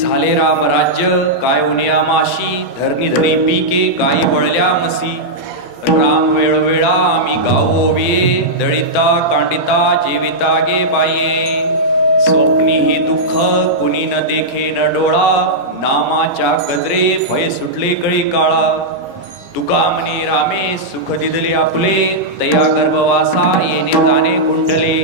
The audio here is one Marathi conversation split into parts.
झाले राम राज्य काय उनिया माशी धरणी धरी पीके गायी वळल्या मसी राम वेळोवेळा आम्ही गावो ओविये दळिता कांडिता जीविता गे बाये स्वप्नी ही दुःख कुणी न देखे न डोळा नामाच्या गजरे भय सुटले कळी काळा तुका म्हणे रामे सुख दिदले आपले दया गर्भवासा येणे जाणे कुंडले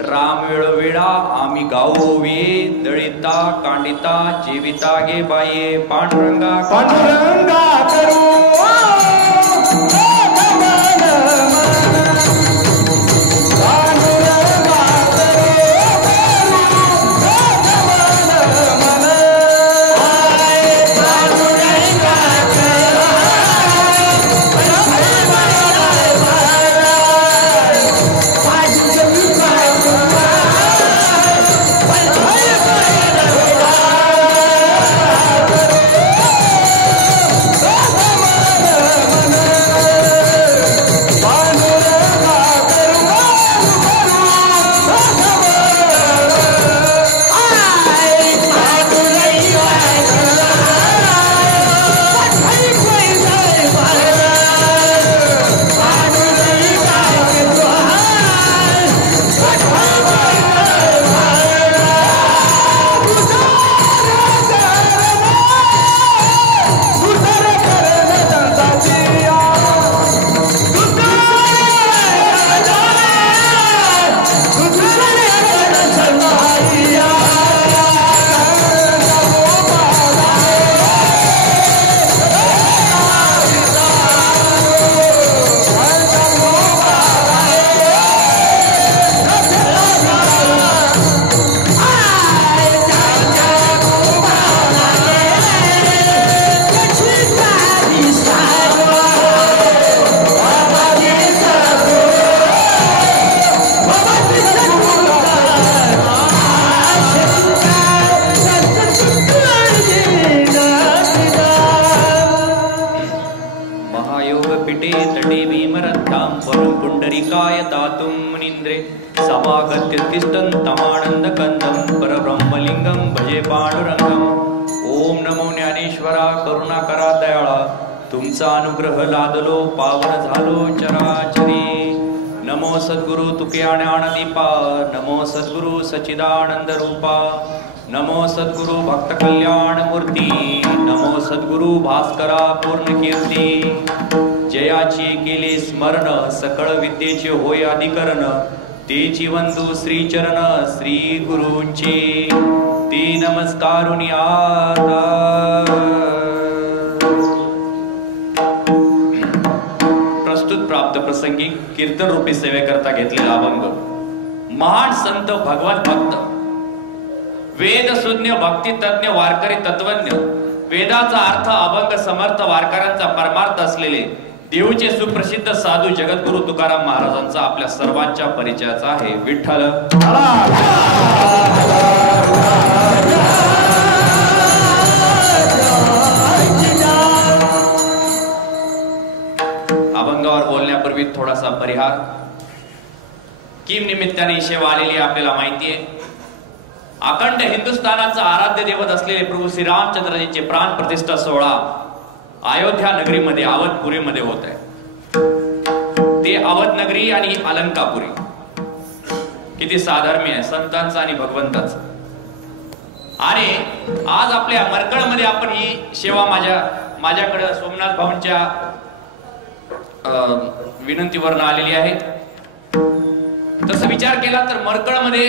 राम वेळोवेळा आम्ही गावो ओविये दळिता कांडिता जीविता गे बाये पांडुरंगा पांडुरंगा करू तुमचा अनुग्रह लादलो पावन झालो चराचरी नमो सद्गुरु तुके ज्ञानदीपा नमो सद्गुरु सच्चिदानंद रूपा नमो सद्गुरु भक्त कल्याण मूर्ती नमो सद्गुरु भास्करा पूर्ण कीर्ती जयाची केले स्मरण सकळ विद्येचे होय अधिकरण तेची वंदू श्री चरण श्री गुरूंचे ते नमस्कारुनी आता प्राप्त प्रसंगी कीर्तन रूपी सेवेकरता घेतलेला अभंग महान संत भगवत भक्त वेद सुज्ञ भक्ती तज्ञ वारकरी तत्वज्ञ वेदाचा अर्थ अभंग समर्थ वारकऱ्यांचा परमार्थ असलेले देवचे सुप्रसिद्ध साधू जगद्गुरु तुकाराम महाराजांचा आपल्या सर्वांच्या परिचयाचा आहे विठ्ठल अभंगावर बोलण्यापूर्वी थोडासा परिहार किम निमित्ताने सेवा आलेली आपल्याला माहिती आहे अखंड हिंदुस्थानाचा आराध्य दैवत असलेले प्रभू श्री रामचंद्रजींचे प्राण प्रतिष्ठा सोहळा अयोध्या नगरीमध्ये अवधपुरीमध्ये होत आहे ते अवध नगरी आणि अलंकापुरी किती साधर्म्य आहे संतांचा आणि भगवंताचा आणि आज आपल्या मरकळमध्ये आपण ही सेवा माझ्याकडे सोमनाथ भाऊंच्या विनंतीवरून आलेली आहे तसं विचार केला तर मरकळमध्ये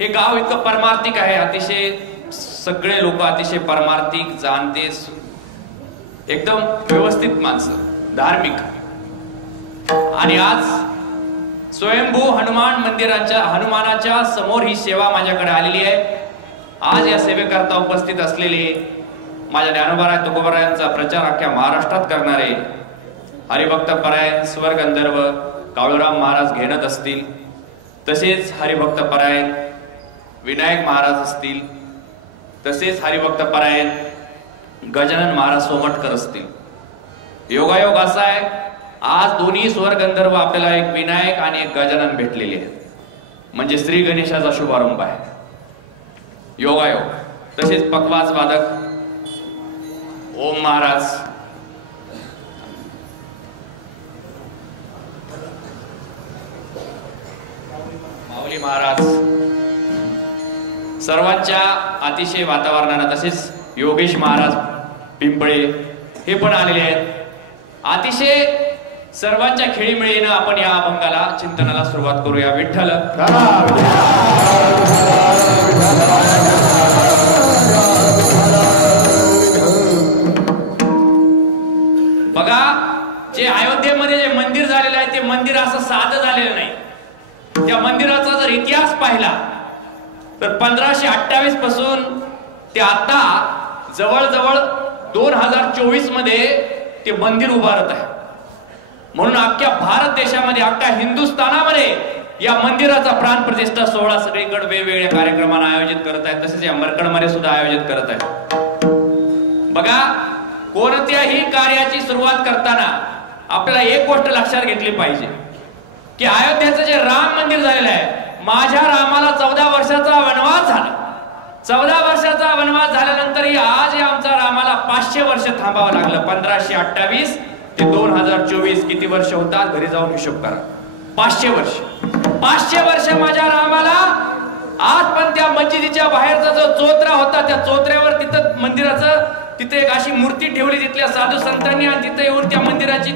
हे गाव इतकं परमार्थिक आहे अतिशय सगळे लोक अतिशय परमार्थिक जाणते एकदम व्यवस्थित माणसं धार्मिक आणि आज स्वयंभू हनुमान हनुमानाच्या समोर ही सेवा माझ्याकडे आलेली आहे आज या सेवेकरता उपस्थित असलेले माझ्या ज्ञानोबाराय तुकोबारायांचा प्रचार अख्ख्या महाराष्ट्रात करणारे हरिभक्त परायण स्वर गंधर्व काळूराम महाराज घेणत असतील तसेच हरिभक्त परायण विनायक महाराज असतील तसेच हरिभक्त परायण गजानन महाराज सोमटकर असतील योगायोग असा आहे आज दोन्ही स्वर गंधर्व आपल्याला एक विनायक आणि एक गजानन भेटलेले आहेत म्हणजे श्री गणेशाचा शुभारंभ आहे योगायोग तसेच पखवाज वादक ओम महाराज, माऊली महाराज, सर्वांच्या अतिशय वातावरणाला, तसेच योगेश महाराज पिंपळे हे पण आलेले आहेत. अतिशय सर्वांच्या खेळीमेळीनं आपण या अभंगाला, चिंतनाला सुरुवात करूया. विठ्ठल बघा, जे अयोध्येमध्ये जे मंदिर झालेलं आहे ते मंदिर असं साधं झालेलं नाही. त्या मंदिराचा जर इतिहास पाहिला तर 1528 पासून ते आता जवळजवळ 2024 मध्ये ते मंदिर उभारत आहे. म्हणून अख्ख्या भारत देशामध्ये, अख्ख्या हिंदुस्थानामध्ये या मंदिराचा प्राण प्रतिष्ठा सोहळा सगळीकडे वेगवेगळ्या कार्यक्रमांना आयोजित करत आहेत. तसेच या मरकडमध्ये सुद्धा आयोजित करत आहेत. बघा, कोणत्याही कार्याची सुरुवात करताना आपल्याला एक गोष्ट लक्षात घेतली पाहिजे की अयोध्येचं जे राम मंदिर झालेलं आहे, माझ्या रामाला 14 वर्षाचा वनवास झाला. 14 वर्षाचा वनवास झाल्यानंतरही आज आमचा रामाला 500 वर्ष थांबावं लागलं. 1528 ते 2024 किती वर्ष होतात? घरी जाऊन हिशोब करा. 500 वर्ष. 500 वर्ष माझ्या रामाला. आज पण त्या मस्जिदीच्या बाहेरचा जो चोत्रा होता, त्या चोत्र्यावर तिथं मंदिराचं, तिथे एक अशी मूर्ती ठेवली तिथल्या साधू संतांनी, आणि तिथे येऊन त्या मंदिराची,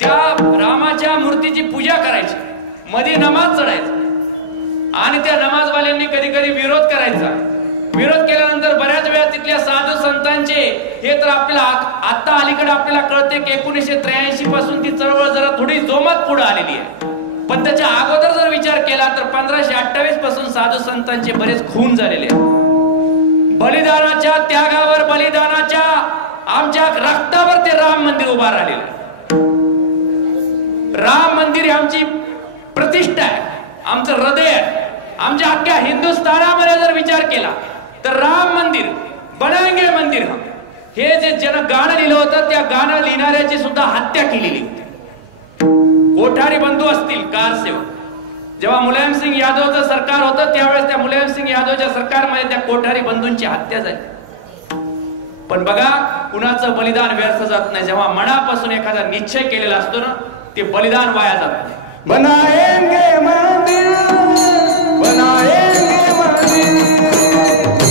त्या रामाच्या मूर्तीची पूजा करायची, मध्ये नमाज चढायची. आणि त्या नमाजवाल्यांनी कधी कधी विरोध करायचा. विरोध केल्यानंतर बऱ्याच वेळा तिथल्या साधू संतांचे, हे तर आपल्याला आता अलीकडे आपल्याला कळते की 1983 पासून ती चळवळ जरा थोडी जोमात पुढे आलेली आहे. पण त्याच्या अगोदर जर विचार केला तर 1528 पासून साधू संतांचे बरेच खून झालेले आहेत. बलिदानाच्या त्यागावर, बलिदानाच्या आमच्या रक्तावर ते राम मंदिर उभा राहिलेलं आहे. राम मंदिर ही आमची प्रतिष्ठा आहे, आमचं हृदय आहे. आमच्या अख्ख्या हिंदुस्थानामध्ये जर विचार केला तर राम मंदिर, बनाएंगे मंदिर, हे जे गाणं लिहिलं होतं, त्या गाणं लिहिणाऱ्याची सुद्धा हत्या केलेली होती. कोठारी बंधू असतील, कारसेवक, जेव्हा मुलायमसिंग यादवचं सरकार होतं त्यावेळेस त्या मुलायमसिंग यादवच्या सरकारमध्ये त्या कोठारी बंधूंची हत्या झाली. पण बघा, कुणाचं बलिदान व्यर्थ जात नाही. जेव्हा मनापासून एखादा निश्चय केलेला असतो ना, ते बलिदान वाया जात नाही. बनाएंगे मंदिर, बनाएंगे मंदिर,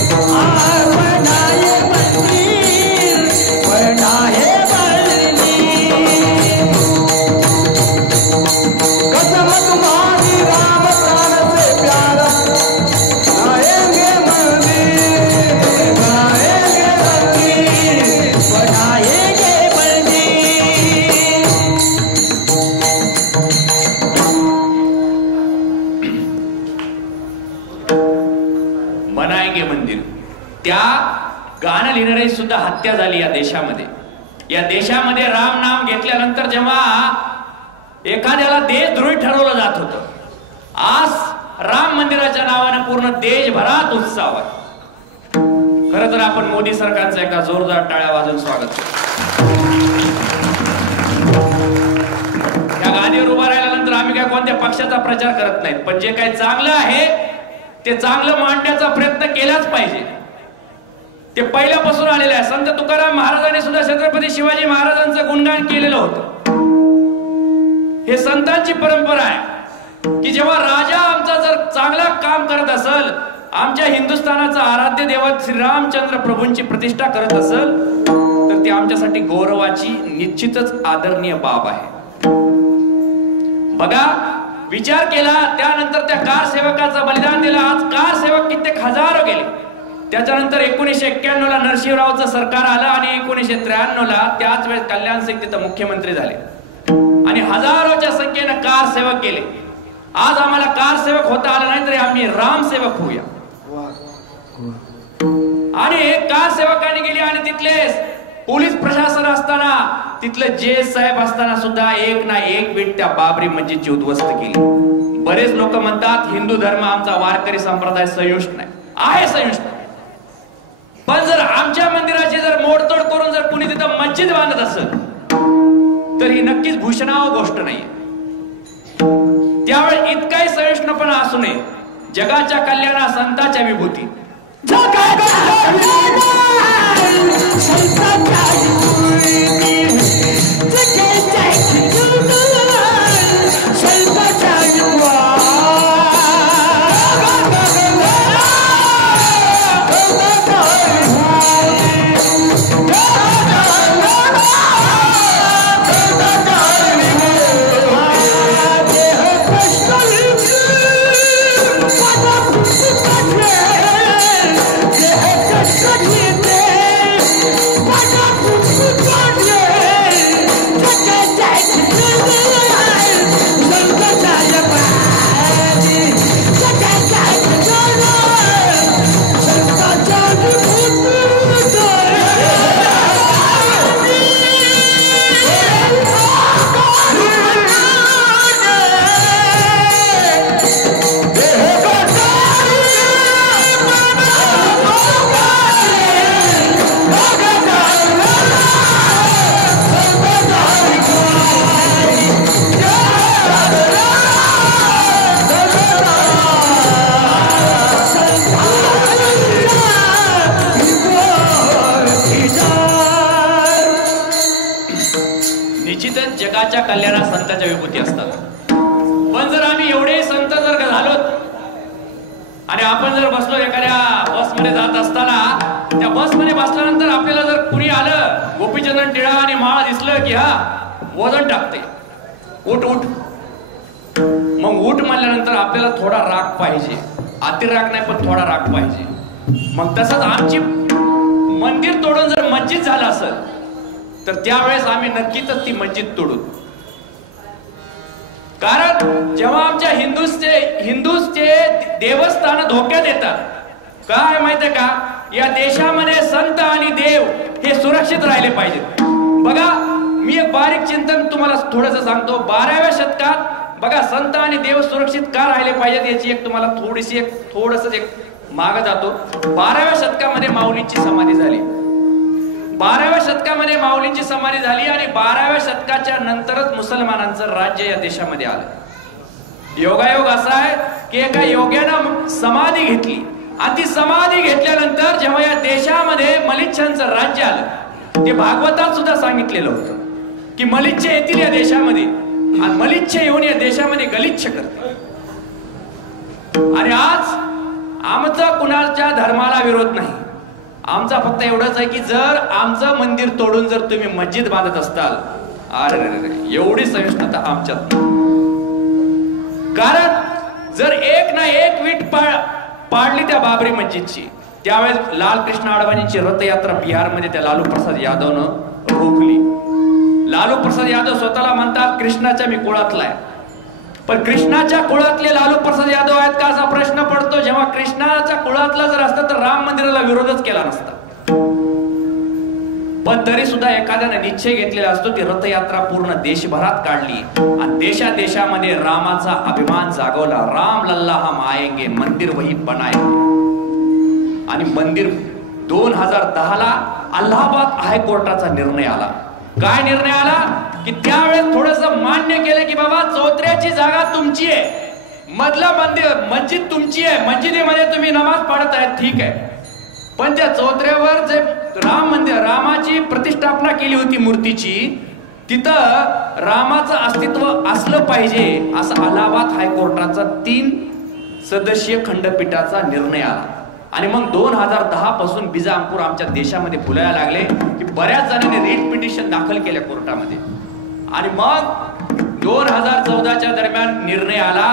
बनाए मंदिर, बनाए मंदिर, कसम तुम्हारी राम प्राण से प्यारा, बनाएंगे मंदिर, बनाएंगे मंदिर, बनाएंगे मंदिर. बनाएंगे मंदिर, त्या गाणं लिहिणारी सुद्धा हत्या झाली या देशामध्ये. या देशामध्ये राम नाम घेतल्यानंतर जेव्हा एखाद्याला देशद्रोही ठरवलं जात होतं, आज राम मंदिराच्या नावाने पूर्ण देशभरात उत्साह आहे. खरं तर आपण मोदी सरकारचं एका जोरदार टाळ्या वाजवून स्वागत करतो. या गादीवर उभा राहिल्यानंतर आम्ही काय कोणत्या पक्षाचा प्रचार करत नाहीत, पण जे काही चांगलं आहे ते चांगलं मांडण्याचा प्रयत्न केलाच पाहिजे. ते पहिल्यापासून आलेलं आहे. संत तुकाराम महाराजांनी सुद्धा छत्रपती शिवाजी महाराजांचं गुणगान केलेलं होतं. हे संतांची परंपरा आहे की जेव्हा राजा आमचा जर चांगला काम करत असेल, आमच्या हिंदुस्थानाचा आराध्य देवत श्रीरामचंद्र प्रभूंची प्रतिष्ठा करत असेल, तर ती आमच्यासाठी गौरवाची निश्चितच आदरणीय बाब आहे. बघा, विचार केला, त्यानंतर त्या कार सेवकाचं बलिदान दिलं. आज कार सेवक कित्येक हजारो गेले. त्याच्यानंतर 1991 ला नरसिंहरावचं सरकार आलं आणि 1993 ला त्याच वेळेस कल्याण सिंग तिथं मुख्यमंत्री झाले आणि हजारोच्या संख्येनं कार सेवक गेले. आज आम्हाला कार सेवक होता आलं नाही तरी आम्ही राम सेवक होऊया. आणि कार सेवकांनी गेली आणि तिथले पोलीस प्रशासन असताना, तिथले जेस साहेब असताना सुद्धा एक ना एक बीट त्या बाबरी मस्जिदची उद्ध्वस्त केली. बरेच लोक म्हणतात हिंदू धर्म आमचा वारकरी संप्रदाय सहिष्णु नाही. आहे सहिष्णु, पण जर आमच्या मंदिराची जर मोडतोड करून जर कुणी तिथं मस्जिद बांधत असेल तर ही नक्कीच भूषणावह गोष्ट नाहीये. त्यावेळी इतकाही सहिष्णुपणा असू नये. जगाच्या कल्याणा संताच्या विभूती, जगाच्या कल्याणात संतांच्या विभूती असतात। पण जर आम्ही एवढे संत जर झालो आणि आपण जर बसलो एखाद्या बसमध्ये जात असताना त्या बसमध्ये बसल्यानंतर आपल्याला जर कुणी आलं गोपीचंदन टिळा आणि माळा दिसलं की हा वजन टाकते, उठ उठ, मग उठ म्हणल्यानंतर आपल्याला थोडा राग पाहिजे, अति राग नाही पण थोडा राग पाहिजे। मग तसंच आमची मंदिर तोडून जर मस्जिद झालं असेल तर त्यावेळेस आम्ही नक्कीच ती मस्जिद तोडू। कारण जेव्हा आमच्या हिंदूचे देवस्थान धोक्यात येतात, काय माहितीये का, या देशामध्ये संत आणि देव हे सुरक्षित राहिले पाहिजेत। बघा मी एक बारीक चिंतन तुम्हाला थोडंसं सांगतो। 12व्या शतकात बघा संत आणि देव सुरक्षित का राहिले पाहिजेत याची एक तुम्हाला थोडंसं मागे जातो। 12व्या शतकामध्ये माऊलींची समाधी झाली। 12व्या शतकामध्ये माऊलींची समाधी झाली आणि 12व्या शतकाच्या नंतरच मुसलमानांचं राज्य या देशामध्ये आलं। योगायोग असा आहे की एका योग्यानं समाधी घेतली आणि ती समाधी घेतल्यानंतर जेव्हा या देशामध्ये मलिच्छांचं राज्य आलं, ते भागवतात सुद्धा सांगितलेलं होतं की मलिच्छ येतील या देशामध्ये आणि मलिच्छ येऊन या देशामध्ये गलिच्छ करतील। आणि आज आमचा कुणाच्या धर्माला विरोध नाही, आमचा फक्त एवढंच आहे की जर आमचं मंदिर तोडून जर तुम्ही मस्जिद बांधत असताल, अरे एवढी सहिष्णुता आमच्यात। कारण जर एक ना एक वीट पाडली त्या बाबरी मस्जिदची, त्यावेळेस लालकृष्ण अडवाणींची रथयात्रा बिहारमध्ये त्या लालू प्रसाद यादवनं रोखली। लालू प्रसाद यादव स्वतःला म्हणतात कृष्णाच्या मी कुळातला आहे, पण कृष्णाच्या कुळातले लालू प्रसाद यादव आहेत का असा प्रश्न पडतो। जेव्हा कृष्णाच्या कुळातला जर असता तर राम मंदिराला विरोधच केला नसता, पण तरी सुद्धा एखाद्याने निश्चय घेतलेला असतो ती रथयात्रा पूर्ण देशभरात काढली आणि देशामध्ये रामाचा अभिमान जागवला। राम लल्ला हम आएंगे, मंदिर वही बनाएंगे। आणि मंदिर 2010 ला अलाहाबाद हायकोर्टाचा निर्णय आला। काय निर्णय आला की त्यावेळेस थोडंसं मान्य केलं की बाबा चौथऱ्याची जागा तुमची आहे, मधला मस्जिद तुमची आहे, मस्जिदीमध्ये तुम्ही नमाज पढत आहे ठीक आहे, पण त्या चौथऱ्यावर जे रामाची प्रतिष्ठापना केली होती मूर्तीची, तिथं रामाचं अस्तित्व असलं पाहिजे असा अलाहाबाद हायकोर्टाचा 3 सदस्यीय खंडपीठाचा निर्णय आला। आणि मग 2010 पासून बिजा अंकुर आमच्या देशामध्ये फुलायला लागले की बऱ्याच जणांनी रिट पिटिशन दाखल केल्या कोर्टामध्ये। आणि मग 2014च्या दरम्यान निर्णय आला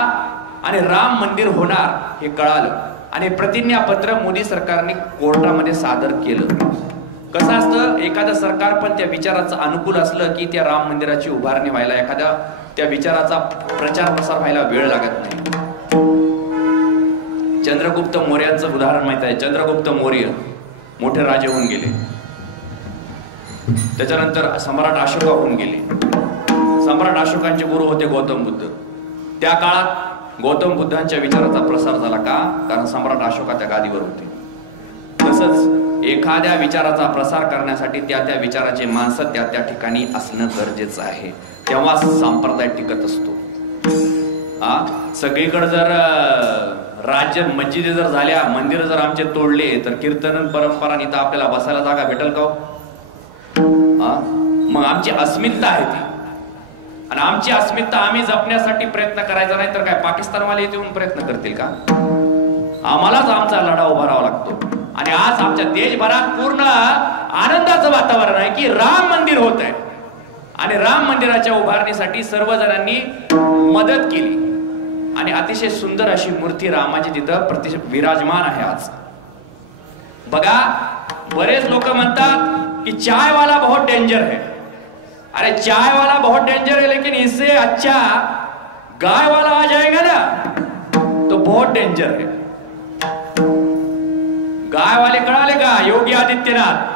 आणि राम मंदिर होणार हे कळालं आणि प्रतिज्ञापत्र मोदी सरकारने कोर्टामध्ये सादर केलं। कसं असतं, एखादं सरकार पण त्या विचाराचं अनुकूल असलं की त्या राम मंदिराची उभारणी व्हायला, एखाद्या त्या विचाराचा प्रचार प्रसार व्हायला वेळ लागत नाही। चंद्रगुप्त मौर्यांचं उदाहरण माहित आहे। चंद्रगुप्त मौर्य मोठे राजे होऊन गेले, त्याच्यानंतर सम्राट अशोक होऊन गेले। सम्राट अशोकांचे गुरु होते गौतम बुद्ध। त्या काळात गौतम बुद्धांच्या विचाराचा प्रसार झाला का, कारण सम्राट अशोका त्या गादीवर होते। तसंच एखाद्या विचाराचा प्रसार करण्यासाठी त्या विचाराचे माणसं त्या ठिकाणी असणं गरजेचं आहे, तेव्हा संप्रदाय टिकत असतो। सगळीकडे जर राज्य मस्जिदी जर झाल्या, मंदिर जर आमचे तोडले, तर कीर्तन परंपरा इथं आपल्याला बसायला जागा भेटेल का? मग आमची अस्मिता आहे ती, आणि आमची अस्मिता आम्ही जपण्यासाठी प्रयत्न करायचा नाही तर काय पाकिस्तानवाले येऊन प्रयत्न करतील का? आम्हालाच आमचा लढा उभारावा लागतो. आणि आज आमच्या देशभरात पूर्ण आनंदाचं वातावरण आहे की राम मंदिर होत आहे, आणि राम मंदिराच्या उभारणीसाठी सर्वजणांनी मदत केली, आणि अतिशय सुंदर अशी मूर्ती रामाची तिथं विराजमान आहे आज. बघा, बरेच लोक म्हणतात की चाय वाला बहुत डेंजर है. अरे चाय वाला बहुत डेंजर है, लेकिन इससे अच्छा गाय वाला आ जाएगा ना तो बहुत डेंजर है. गाय वाले कळाले का? योगी आदित्यनाथ.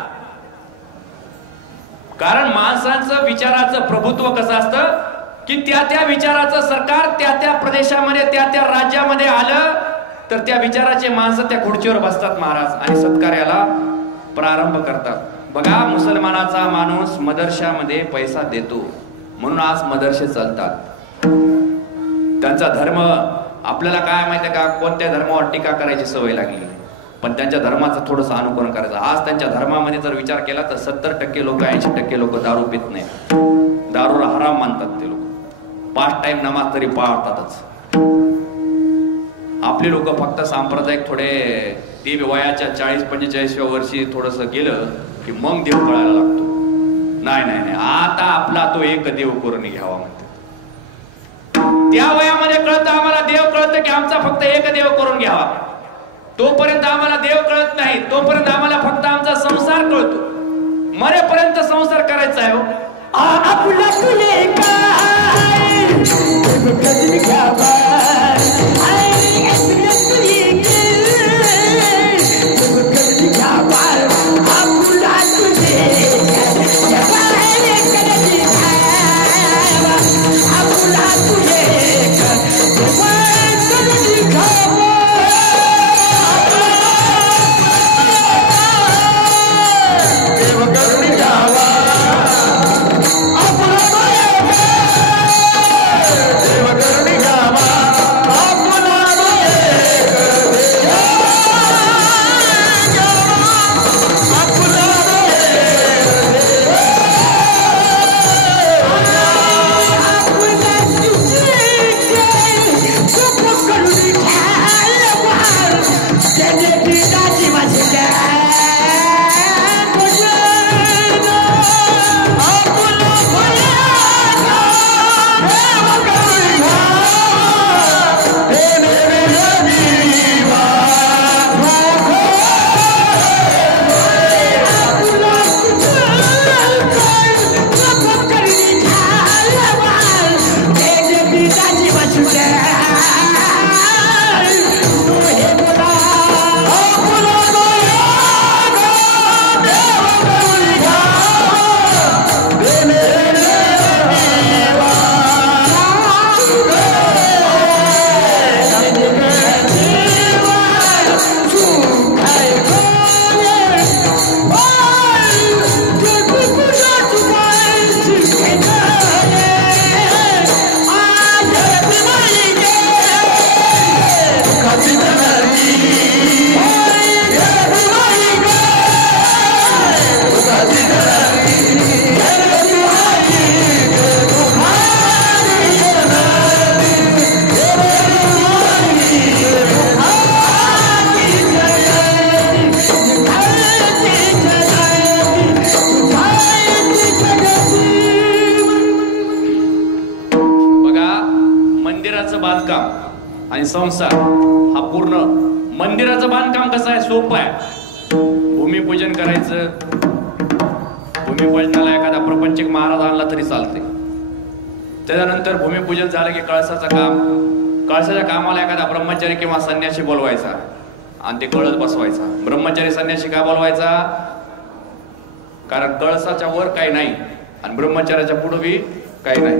कारण माणसांचं विचाराचं प्रभुत्व कसं असतं की त्या विचाराचं सरकार त्या प्रदेशामध्ये त्या राज्यामध्ये आलं तर त्या विचाराचे माणसं त्या खुर्चीवर बसतात महाराज, आणि सत्कार्याला प्रारंभ करतात. बघा, मुसलमानाचा माणूस मदरशामध्ये पैसा देतो म्हणून आज मदरसे चालतात. त्यांचा धर्म आपल्याला काय माहिती का? कोणत्या धर्मावर टीका करायची सवय लागली, पण त्यांच्या धर्माचं थोडंसं अनुकरण करायचं. आज त्यांच्या धर्मामध्ये जर विचार केला तर 70% लोक 80% लोक दारू पित नाही. दारूला हराम मानतात ते लोक. 5 टाइम नमाज तरी पाळतातच. आपले लोक फक्त सांप्रदायिक थोडे ते वयाच्या 40-45व्या वर्षी थोडस गेलं की मग देव कळायला लागतो. नाही, आता आपला तो एक देव करून घ्यावा म्हणतो. त्या वयामध्ये कळतं आम्हाला, देव कळतं की आमचा फक्त एक देव करून घ्यावा. तोपर्यंत आम्हाला देव कळत नाही, तोपर्यंत आम्हाला फक्त आमचा संसार कळतो. मरेपर्यंत संसार करायचा आहे. आपला तुले काय कधी घ्यावा, आणि संसार हा पूर्ण. मंदिराचं बांधकाम कसं आहे? सोपं आहे. भूमिपूजन करायचं, भूमिपूजनाला एखादा प्रपंचिक महाराज आणला तरी चालते. त्याच्यानंतर भूमिपूजन झालं की कळसाचं काम, कळसाच्या कामाला एखादा ब्रह्मचारी किंवा संन्यासी बोलवायचा आणि ते कळस बसवायचा. ब्रह्मचारी संन्यासी का बोलवायचा? कारण कळसाच्या वर काही नाही आणि ब्रह्मचार्याच्या पुढे बी काही नाही,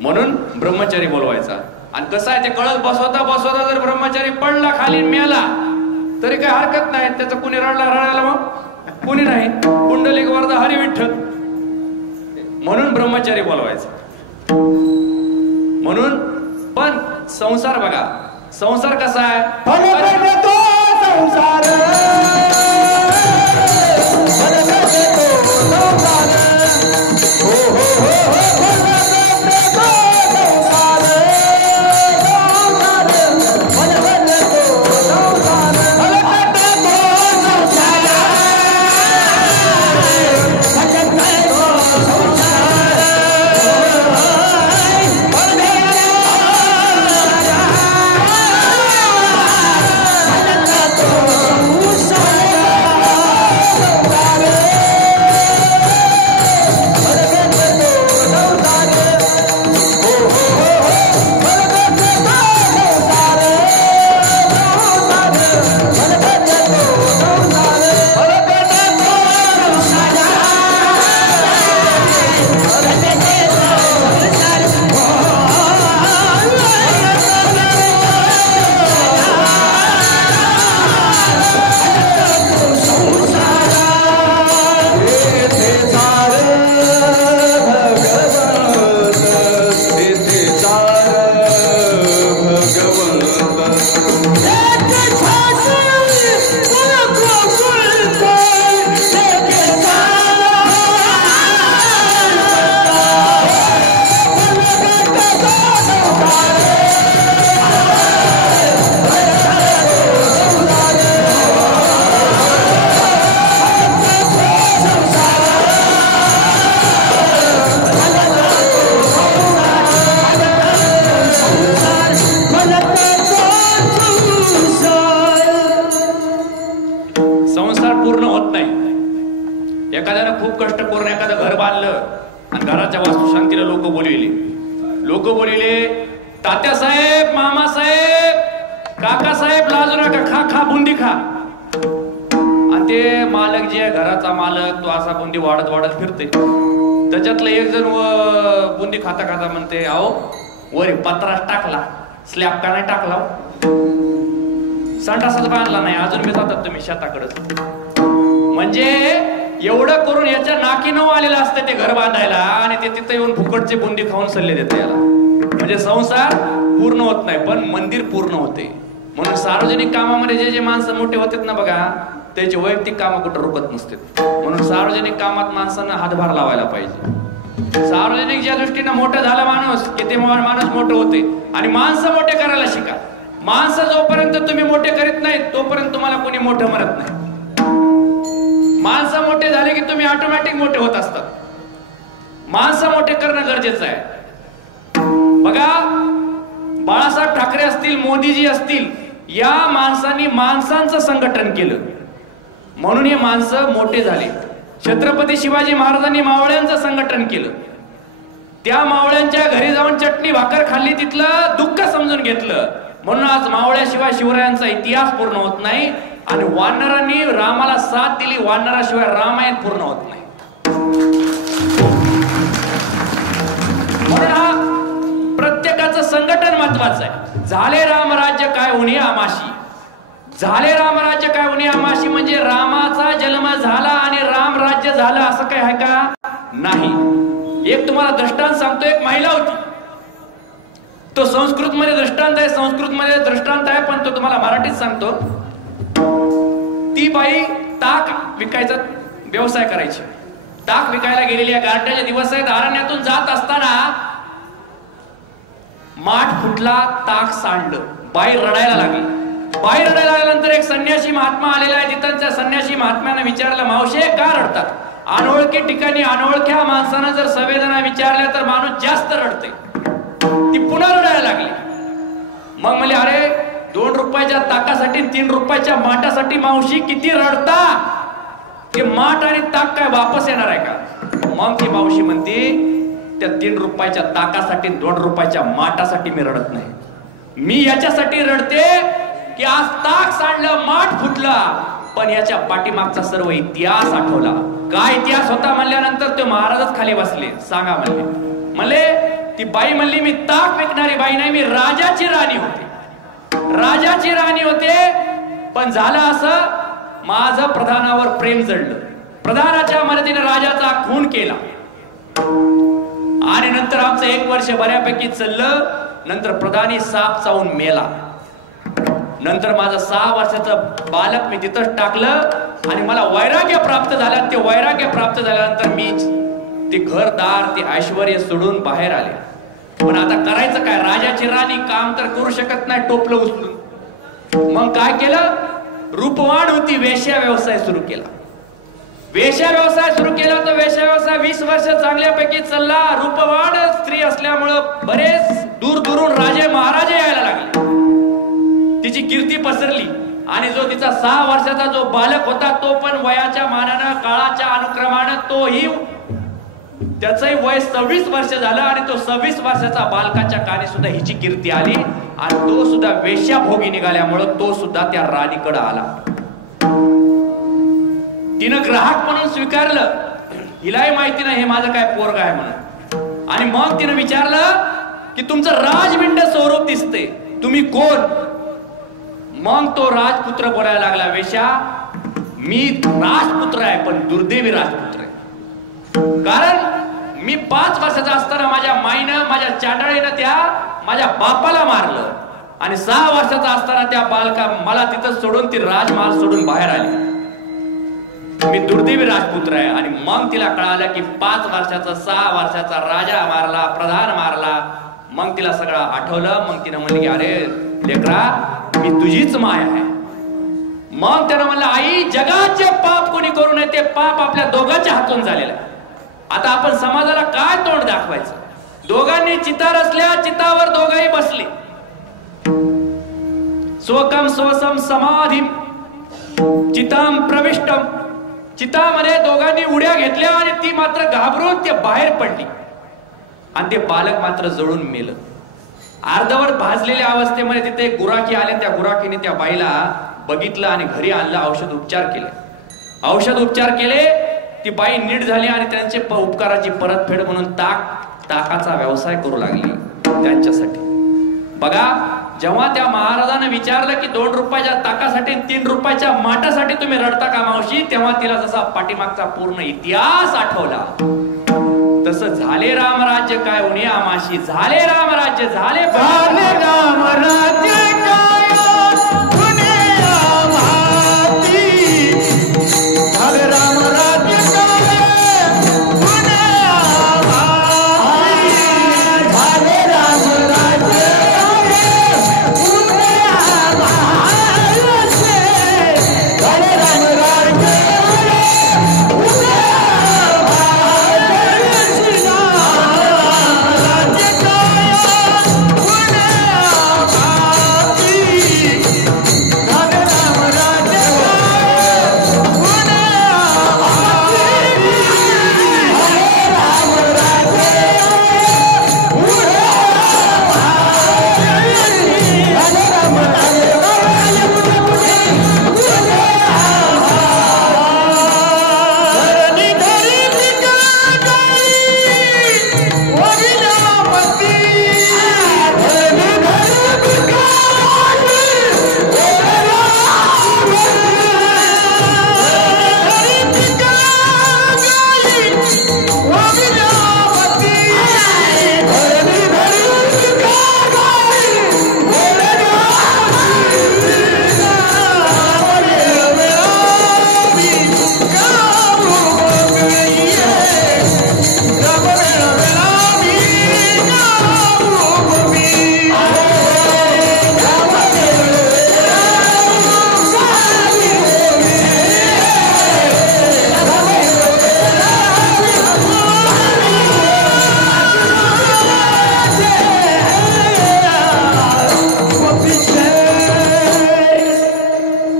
म्हणून ब्रह्मचारी बोलवायचा. आणि कसं आहे, ते कळस बसवता जर ब्रह्मचारी पडला खाली मेला तरी काही हरकत नाही. त्याचं कुणी रडायला मग कुणी नाही. कुंडलिक वरदा हरी विठ्ठल, म्हणून ब्रह्मचारी बोलवायचा. म्हणून पण संसार बघा, संसार कसा आहे? एखाद्यानं खूप कष्ट करून एखादं घर बांधलं आणि घराच्या वास्तुशांतीला लोक बोलिले तात्यासाहेब, मामासाहेब, काकासाहेब लाजू नका, खा खा बुंदी खा. आणि ते मालक जे आहे घराचा मालक तो असा बुंदी वाढत फिरते. त्याच्यातलं एक जण बुंदी खाता खाता म्हणते, अहो वरी पत्रास टाकला, स्लॅब का नाही टाकला, संडासच बांधला नाही, अजून मी जातात तुम्ही शेताकडे. म्हणजे एवढं करून याच्या नाकी नऊ आलेलं असतं ते घर बांधायला आणि ते तिथे येऊन फुकटचे बुंदी खाऊन सल्ले देते याला. म्हणजे संसार पूर्ण होत नाही पण मंदिर पूर्ण होते. म्हणून सार्वजनिक कामामध्ये जे माणसं मोठे होतात ना बघा, त्याचे वैयक्तिक कामं कुठं रुकत नसते. म्हणून सार्वजनिक कामात माणसांना हातभार लावायला पाहिजे. सार्वजनिक ज्या दृष्टीने मोठं झालं माणूस की ते माणूस मोठं होते. आणि माणसं मोठे करायला शिका. माणसं जोपर्यंत तुम्ही मोठे करीत नाही तोपर्यंत तुम्हाला कोणी मोठं म्हणत नाही. माणसं मोठे झाले की तुम्ही ऑटोमॅटिक मोठे होत असतात. माणसं मोठे करणं गरजेचं आहे. बघा, बाळासाहेब ठाकरे असतील, मोदीजी असतील, या माणसांनी माणसांचं संघटन केलं म्हणून हे माणसं मोठे झाले. छत्रपती शिवाजी महाराजांनी मावळ्यांचं संघटन केलं. त्या मावळ्यांच्या घरी जाऊन चटणी भाकर खाल्ली, तिथलं दुःख समजून घेतलं म्हणून आज मावळ्याशिवाय शिवरायांचा इतिहास पूर्ण होत नाही. आणि वानरांनी रामाला साथ दिली, वानराशिवाय रामायण पूर्ण होत नाही. म्हणून हा प्रत्येकाचं संघटन महत्वाचं आहे. झाले रामराज्य काय होणे आमाशी, झाले रामराज्य काय होणे आमाशी म्हणजे रामाचा जन्म झाला आणि राम राज्य झालं असं काय आहे का? नाही. एक तुम्हाला दृष्टांत सांगतो. एक महिला होती, तो संस्कृत मध्ये दृष्टांत आहे, संस्कृत मध्ये दृष्टांत आहे पण तो तुम्हाला मराठीत सांगतो. ती बाई ताक विकायचा व्यवसाय करायची. ताक विकायला गेलेली आहे. गारठ्याचे दिवस आहेत. अरण्यातून जात असताना माठ फुटला, ताक सांडलं. बाई रडायला लागली. बाई रडायला लागल्यानंतर एक संन्यासी महात्मा आलेला आहे. तिथं त्या संन्यासी महात्म्याने विचारलं, मावशे का रडतात? अनोळखी ठिकाणी अनोळख्या माणसानं जर संवेदना विचारल्या तर माणूस जास्त रडते. ती पुन्हा रडायला लागली. मग म्हणले, अरे 2 रुपयाच्या ताकासाठी 3 रुपयाच्या माठासाठी मावशी किती रडता? ते माठ आणि ताक काय वापस येणार आहे का? मग ती मावशी म्हणते, त्या 3 रुपयाच्या ताकासाठी 2 रुपयाच्या माठासाठी मी रडत नाही. मी याच्यासाठी रडते की आज ताक सांडलं, माठ फुटला, पण याच्या पाठीमागचा सर्व इतिहास आठवला. काय इतिहास होता म्हणल्यानंतर ते महाराजच खाली बसले. सांगा म्हणले ती बाई म्हणली, मी ताक विकणारी बाई नाही, मी राजाची राणी होते. राजाची राणी होते. पण झालं असं, माझं प्रधानावर प्रेम जडलं. प्रधानाच्या मदतीने राजाचा खून केला आणि नंतर आमचं 1 वर्ष बऱ्यापैकी चाललं. नंतर प्रधानी साप चावून मेला. नंतर माझं 6 वर्षाचं बालक मी तिथंच टाकलं आणि मला वैराग्य प्राप्त झालं. ते वैराग्य प्राप्त झाल्यानंतर मी ते घरदार ते ऐश्वर्य सोडून बाहेर आले. पण आता करायचं काय? राजाची राणी काम तर करू शकत नाही टोपलं उचलून. मग काय केलं? रूपवान होती, वेश्या व्यवसाय सुरू केला. वेश्या व्यवसाय सुरू केला तर वेश्या व्यवसाय 20 वर्ष चांगल्यापैकी चालला. रूपवान स्त्री असल्यामुळं बरेच दूर दूरून राजे महाराजे यायला लागले. तिची कीर्ती पसरली आणि जो तिचा 6 वर्षाचा जो बालक होता तो पण वयाच्या मानानं काळाच्या अनुक्रमानं तोही त्याचंही वय 26 वर्ष झालं आणि तो 26 वर्षाचा बालकाच्या कानी सुद्धा हिची कीर्ती आली आणि तो सुद्धा वेश्याभोगी निघाल्यामुळं तो सुद्धा त्या राणीकडे आला. तिनं ग्राहक म्हणून स्वीकारलं. हिलाही माहिती नाही हे माझं काय पोरग आहे म्हणून. आणि मग तिनं विचारलं की तुमचं राजविंड स्वरूप दिसते, तुम्ही कोण? मग तो राजपुत्र बोलायला लागला, वेश्या मी राजपुत्र आहे पण दुर्दैवी राजपुत्र आहे. कारण मी 5 वर्षाचा असताना माझ्या माईनं माझ्या चांडाळीनं त्या माझ्या बापाला मारलं आणि 6 वर्षाचा असताना त्या बालका मला तिथं सोडून ती राजमहाल सोडून बाहेर आली. मी दुर्दैवी राजपुत्र आहे. आणि मग तिला कळालं की 5 वर्षाचा 6 वर्षाचा राजा मारला, प्रधान मारला. मग तिला सगळं आठवलं. मग तिनं म्हणली की अरे लेकरा मी तुझीच माय आहे. मग त्यानं म्हणलं आई जगात जे पाप कोणी करू नये ते पाप आपल्या दोघांच्या हातून झालेलं आहे. आता आपण समाजाला काय तोंड दाखवायचं? दोघांनी चिता रचल्या, चितावर दोघंही बसले. स्वकम स्वसम समाधीम चिताम प्रविष्टम. चितामध्ये दोघांनी उड्या घेतल्या आणि ती मात्र घाबरून ते बाहेर पडली आणि ते बालक मात्र जळून मेलं. अर्धवट भाजलेल्या अवस्थेमध्ये तिथे एक गुराखी आले. त्या गुराखीने त्या बाईला बघितलं आणि घरी आणलं. औषध उपचार केले. ती बाई नीट झाली आणि त्यांचे उपकाराची परतफेड म्हणून ताकाचा व्यवसाय करू लागली त्यांच्यासाठी. बघा, जेव्हा त्या महाराजांना विचारलं की 2 रुपयाच्या ताकासाठी 3 रुपयाच्या माठासाठी तुम्ही रडता का मावशी, तेव्हा तिला जसा पाठीमागचा पूर्ण इतिहास आठवला. तसं झाले रामराज्य काय उणे आमाशी, झाले रामराज्य, झाले रामराज्य काय उणे आमाशी, झाले रामराज्य काय उणे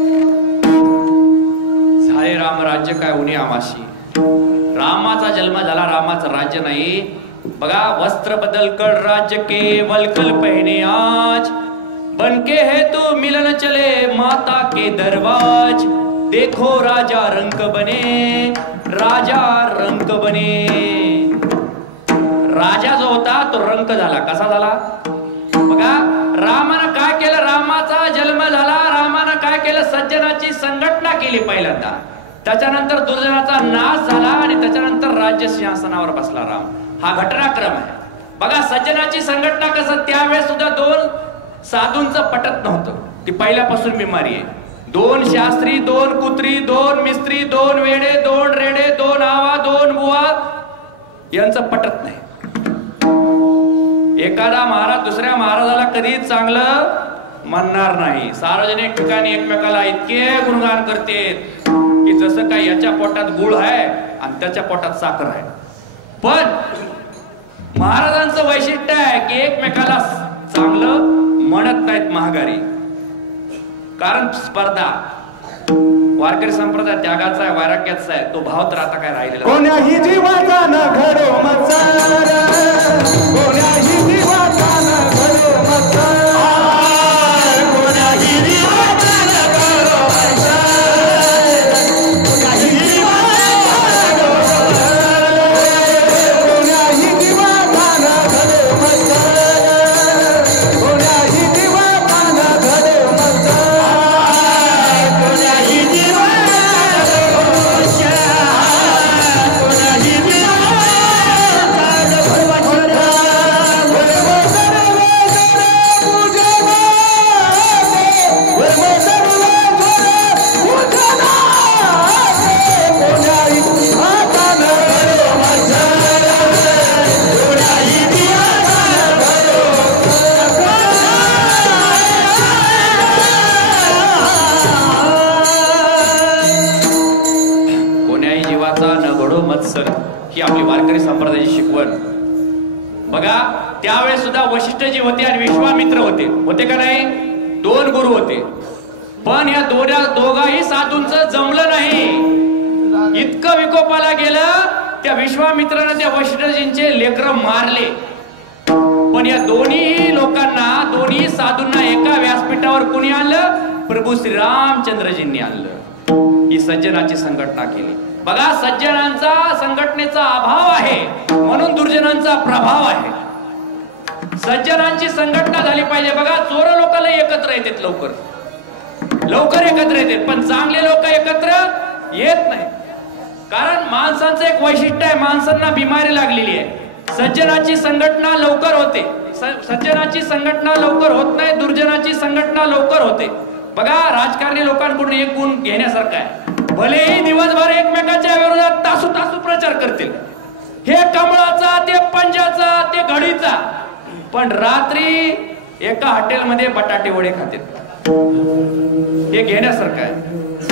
आमाशी, झाले रामराज्य उणे आमाशी, झाले रामराज्य रामाचा जन्म झाला, रामाचं राज्य नाही. बघा, वस्त्र बदल कर राज्य के वलकल पहने आज, बनके है तो मिलन चले माता के दरवाज. देखो राजा रंक बने, राजा रंक बने. राजा जो होता तो रंक झाला. कसा झाला? बघा, रामानं काय केलं? रामाचा जन्म झाला. रामानं काय केलं? सज्जनाची संघटना केली पहिल्यांदा. त्याच्यानंतर दुर्जनाचा नाश झाला आणि त्याच्यानंतर राज्य सिंहासनावर बसला राम. हा घटनाक्रम आहे. बघा, सज्जनाची संघटना कसं, त्यावेळेस सुद्धा 2 साधूंचं पटत नव्हतं. ती पहिल्यापासून बिमारी आहे. 2 शास्त्री, 2 कुत्री, 2 मिस्त्री, 2 वेडे, 2 रेडे, 2 आवा, 2 बुवा यांचं पटत नाही. एखादा महाराज दुसऱ्या महाराजाला कधीच चांगलं म्हणणार नाही. सार्वजनिक ठिकाणी एकमेकाला इतके गुणगान करते की जसं काय याच्या पोटात गुळ आहे आणि त्याच्या पोटात साखर आहे. पण महाराजांचं वैशिष्ट्य आहे की एकमेकाला चांगलं म्हणत नाहीत महागारी. कारण स्पर्धा, वारकरी संप्रदाय त्यागाचा आहे, वैराग्याचा आहे. तो भाव तर आता काय राहिलेला कोण्याही जीवाचा न घडो मत्सर, कोण्याही जीवाचा न घडो मत्सर, कोण्याही जीवाचा न घडो मत्सर, कोण्याही जीवाचा न घडो मत्सर, कोण्याही जीवाचा न घडो मत्सर, कोण्याही जीवाचा न घडो मत्सर, कोण्याही जीवाचा ही आपली वारकरी संप्रदायाची शिकवण. बघा त्यावेळेस सुद्धा वशिष्ठजी होते आणि विश्वामित्र होते का नाही? 2 गुरु होते. पण या दोघाही साधूंचं जमलं नाही. इतकं विकोपाला गेलं त्या विश्वामित्रानं त्या वशिष्ठजींचे लेकरं मारले. पण या दोन्ही लोकांना, दोन्ही साधूंना एका व्यासपीठावर कोणी आणलं? प्रभू श्री रामचंद्रजींनी आणलं. ही सज्जनाची संघटना केली. बघा सज्जनांचा संघटनेचा अभाव आहे म्हणून दुर्जनांचा प्रभाव आहे. सज्जनांची संघटना झाली पाहिजे. बघा चोर लोकांना एकत्र येतात, लवकर एकत्र येतात, पण चांगले लोक एकत्र येत नाही. कारण माणसांचं एक वैशिष्ट्य आहे, माणसांना बिमारी लागलेली आहे. सज्जनाची संघटना लवकर होते, सज्जनाची संघटना लवकर होत नाही, दुर्जनाची संघटना लवकर होते. बघा राजकारणी लोकांकडून एक गुण घेण्यासारखा आहे. भलेही दिवसभर एकमेकाच्या विरोधात तासू प्रचार करतील, हे कमळाचा, ते पंजाचा, ते घडीचा, पण रात्री एका हॉटेलमध्ये बटाटे वडे खातील. हे घेण्यासारखं आहे.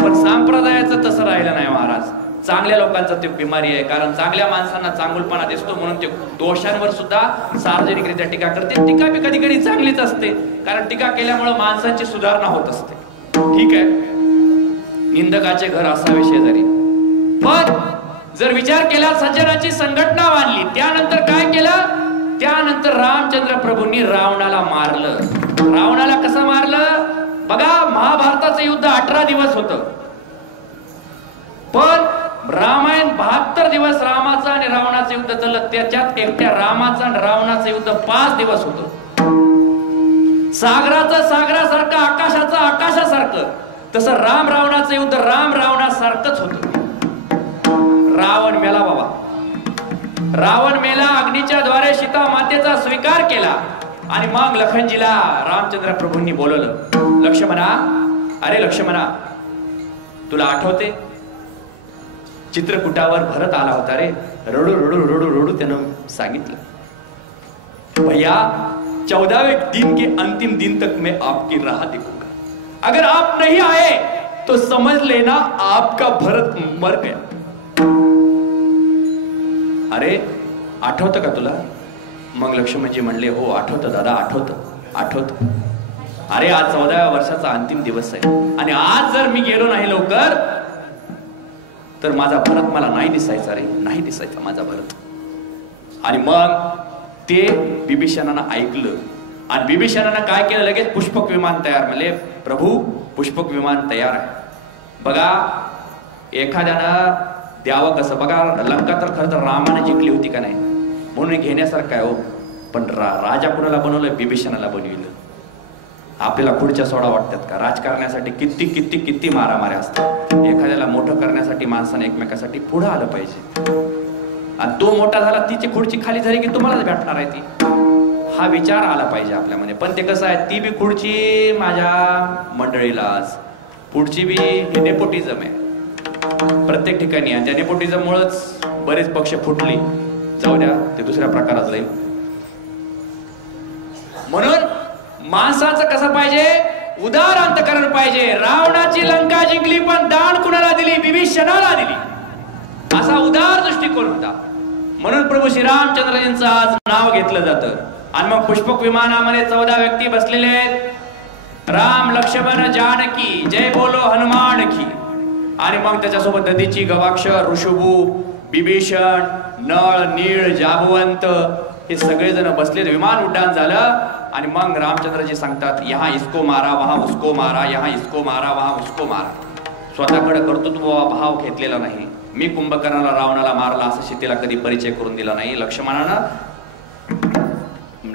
पण संप्रदायाचं तसं राहिलं नाही महाराज. चांगल्या लोकांचं ते बिमारी आहे. कारण चांगल्या माणसांना चांगुलपणा दिसतो म्हणून ते दोषांवर सुद्धा सार्वजनिकरित्या टीका करते. टीका बी कधी कधी चांगलीच असते, कारण टीका केल्यामुळे माणसांची सुधारणा होत असते. ठीक आहे, निंदकाचे घर असावे शेजारी. पण जर विचार केला, सज्जनाची संघटना बांधली, त्यानंतर काय केलं? त्यानंतर रामचंद्र प्रभूंनी रावणाला मारलं. रावणाला कसं मारलं? बघा महाभारताचं युद्ध 18 दिवस होतं, पण रामायण 72 दिवस रामाचं आणि रावणाचं युद्ध चाललं. त्याच्यात एकट्या रामाचं आणि रावणाचं युद्ध 5 दिवस होतं. सागराचं सागरासारखं, आकाशाचं आकाशासारखं, तसं राम रावणाचं युद्ध राम रावणासारखंच होतं. रावण मेला बाबा, रावण मेला. अग्नीच्या द्वारे सीता मातेचा स्वीकार केला आणि मग लखनजीला रामचंद्र प्रभूंनी बोलवलं. लक्ष्मणा, अरे लक्ष्मणा, तुला आठवते चित्रकूटावर भरत आला होता रे, रडू रडू रडू रडू त्यानं सांगितलं, भैया 14वें दिन के अंतिम दिन तक मैं आपकी राह देखूंगा. अगर आप नहीं आए तो समझ लेना आपका भरत मर गया. अरे आठवतं का तुला? मग लक्ष्मणजी म्हणले, हो आठवतं दादा, आठवतं. अरे आज 14व्या वर्षाचा अंतिम दिवस आहे आणि आज जर मी गेलो नाही लवकर तर माझा भरत मला नाही दिसायचा रे, नाही दिसायचा माझा भरत. आणि मग ते बिभीषणानं ऐकलं आणि बिभीषणानं काय केलं? लगेच पुष्पक विमान तयार. म्हणले, प्रभू पुष्पक विमान तयार आहे. बघा एखाद्यानं द्यावं कसं? बघा लंका तर खरं तर रामाने जिंकली होती का नाही, म्हणून घेण्यासारखं आहे हो. पण राजा कुणाला बनवलं? बिभीषणाला बनविलं. आपल्याला खुर्च्या सोडा वाटतात का? राजकारण्यासाठी किती किती किती मारामाऱ्या असतात. एखाद्याला मोठं करण्यासाठी माणसाने एकमेकासाठी पुढे आलं पाहिजे. आणि तो मोठा झाला, तिची खुर्ची खाली झाली की तुम्हालाच भेटणार आहे ती. हा विचार आला पाहिजे आपल्यामध्ये. पण ते कसं आहे, ती बी पुढची माझ्या मंडळीलाच पुढची बी हे नेपोटिझम आहे प्रत्येक ठिकाणी, आणि त्या नेपोटिझममुळेच बरेच पक्ष फुटली. जाऊ द्या, ते दुसऱ्या प्रकारात जाईल. म्हणून माणसाचं कसं पाहिजे, उदार अंतकरण पाहिजे. रावणाची लंका जिंकली पण दान कुणाला दिली, विभीषणाला दिली, असा उदार दृष्टिकोन होता. म्हणून प्रभू श्रीरामचंद्रजींचं आज नाव घेतलं जातं. आणि मग पुष्पक विमानामध्ये 14 व्यक्ती बसलेले आहेत. राम लक्ष्मण जानकी जय बोलो हनुमान की. आणि मग त्याच्यासोबत दधीची गवाक्ष, ऋषभू, विभीषण, नळ, नीळ, जाबवंत हे सगळे जण बसले. विमान उड्डाण झालं आणि मग रामचंद्रजी सांगतात, यहाँ इसको मारा वहां उसको मारा, यहाँ इसको मारा वहां उसको मारा. स्वतःकडे कर्तृत्व भाव घेतलेला नाही. मी कुंभकर्णाला रावणाला मारला असं सीतेला कधी परिचय करून दिला नाही.